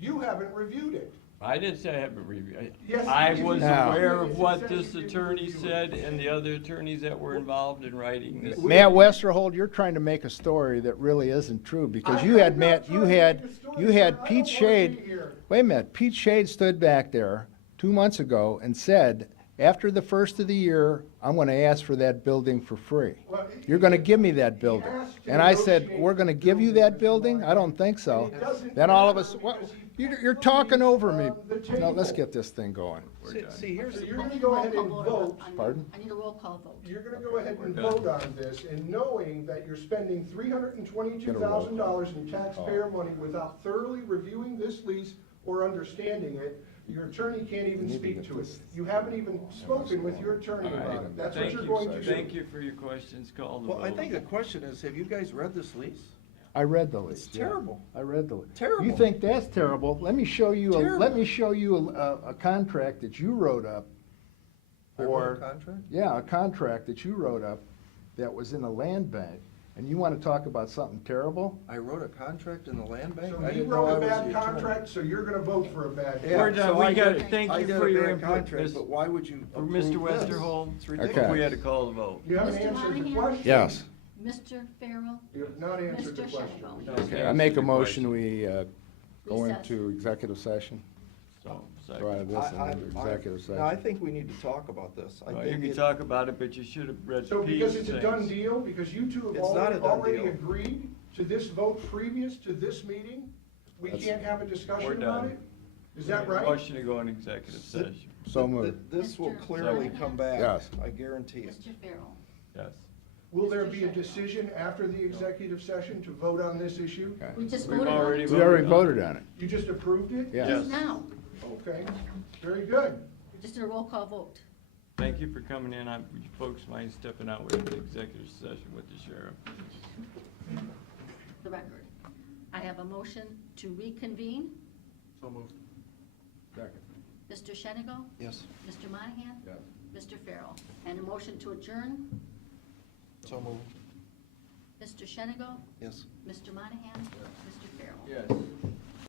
You haven't reviewed it. I didn't say I haven't reviewed. Yes, I you was did. Now- aware of It what says this you didn't attorney review it. said and the other attorneys that were involved in writing this. Matt Westerhold, you're trying to make a story that really isn't true, because you had Matt, you had Pete Shade. Wait a minute, Pete Shade stood back there 2 months ago and said, after the first of the year, I'm gonna ask for that building for free. You're gonna give me that building. And I said, we're gonna give you that building? I don't think so. Then all of us, what, you're talking over me. No, let's get this thing going. See, here's So the, I you're gonna need a go roll ahead call and vote vote. on- Pardon? I need a roll call vote. You're gonna go ahead and We're done. vote on this, and knowing that you're spending $322,000 in taxpayer money without thoroughly reviewing this lease or understanding it. Your attorney can't even speak to it. You haven't even spoken with your attorney about it. That's what Thank you're you. going to do. Thank you for your questions, call the vote. Well, I think the question is, have you guys read this lease? I read the lease. It's yeah. terrible. I read the lease. Terrible. You think that's terrible? Let me show you, Terrible. let me show you a contract that you wrote up. I wrote a Or contract? Yeah, a contract that you wrote up that was in the land bank, and you want to talk about something terrible? I wrote a contract in the land bank? So I he didn't know I wrote a was bad the attorney. contract, so you're gonna vote for a bad Yeah, We're done. so We I got did- it. Thank I you did for a your bad input, contract, Miss- but why would you For approve Mr. this? Westerhold, It's ridiculous. Okay. we had to call the vote. You haven't Mr. answered the Monahan? question. Yes. Mr. Farrell? You have not answered the Mr. question. Shenango? Okay, I make a motion, we go Recess. into executive session. So, Go out of second. this and into executive No, I session. think we need to talk about this. I Well, you think can it- talk about it, but you should have read So Pete's because it's a done things. deal, because you two have It's not a done already deal. agreed to this vote previous to this meeting, we That's- can't have a We're discussion about done. it? Is that Make a right? Motion to go in executive session, So moved. This will Mr. clearly Second. come back. Yes. I guarantee it. Mr. Farrell? yes. Will there be a decision after the executive session to vote on this issue? Okay. We just We've voted on already it We already on it. voted on it. You just approved it? Yeah. just now. Okay, very good. Just a roll call vote. Thank you for coming in. You folks mind stepping out with the executive session with the sheriff. The record. I have a motion to reconvene. So moved. Second. Mr. Shenango? Yes. Mr. Monahan? Yes. Mr. Farrell? And a motion to adjourn. So moved. Mr. Shenango? Yes. Mr. Monahan? Mr. Farrell? Yes.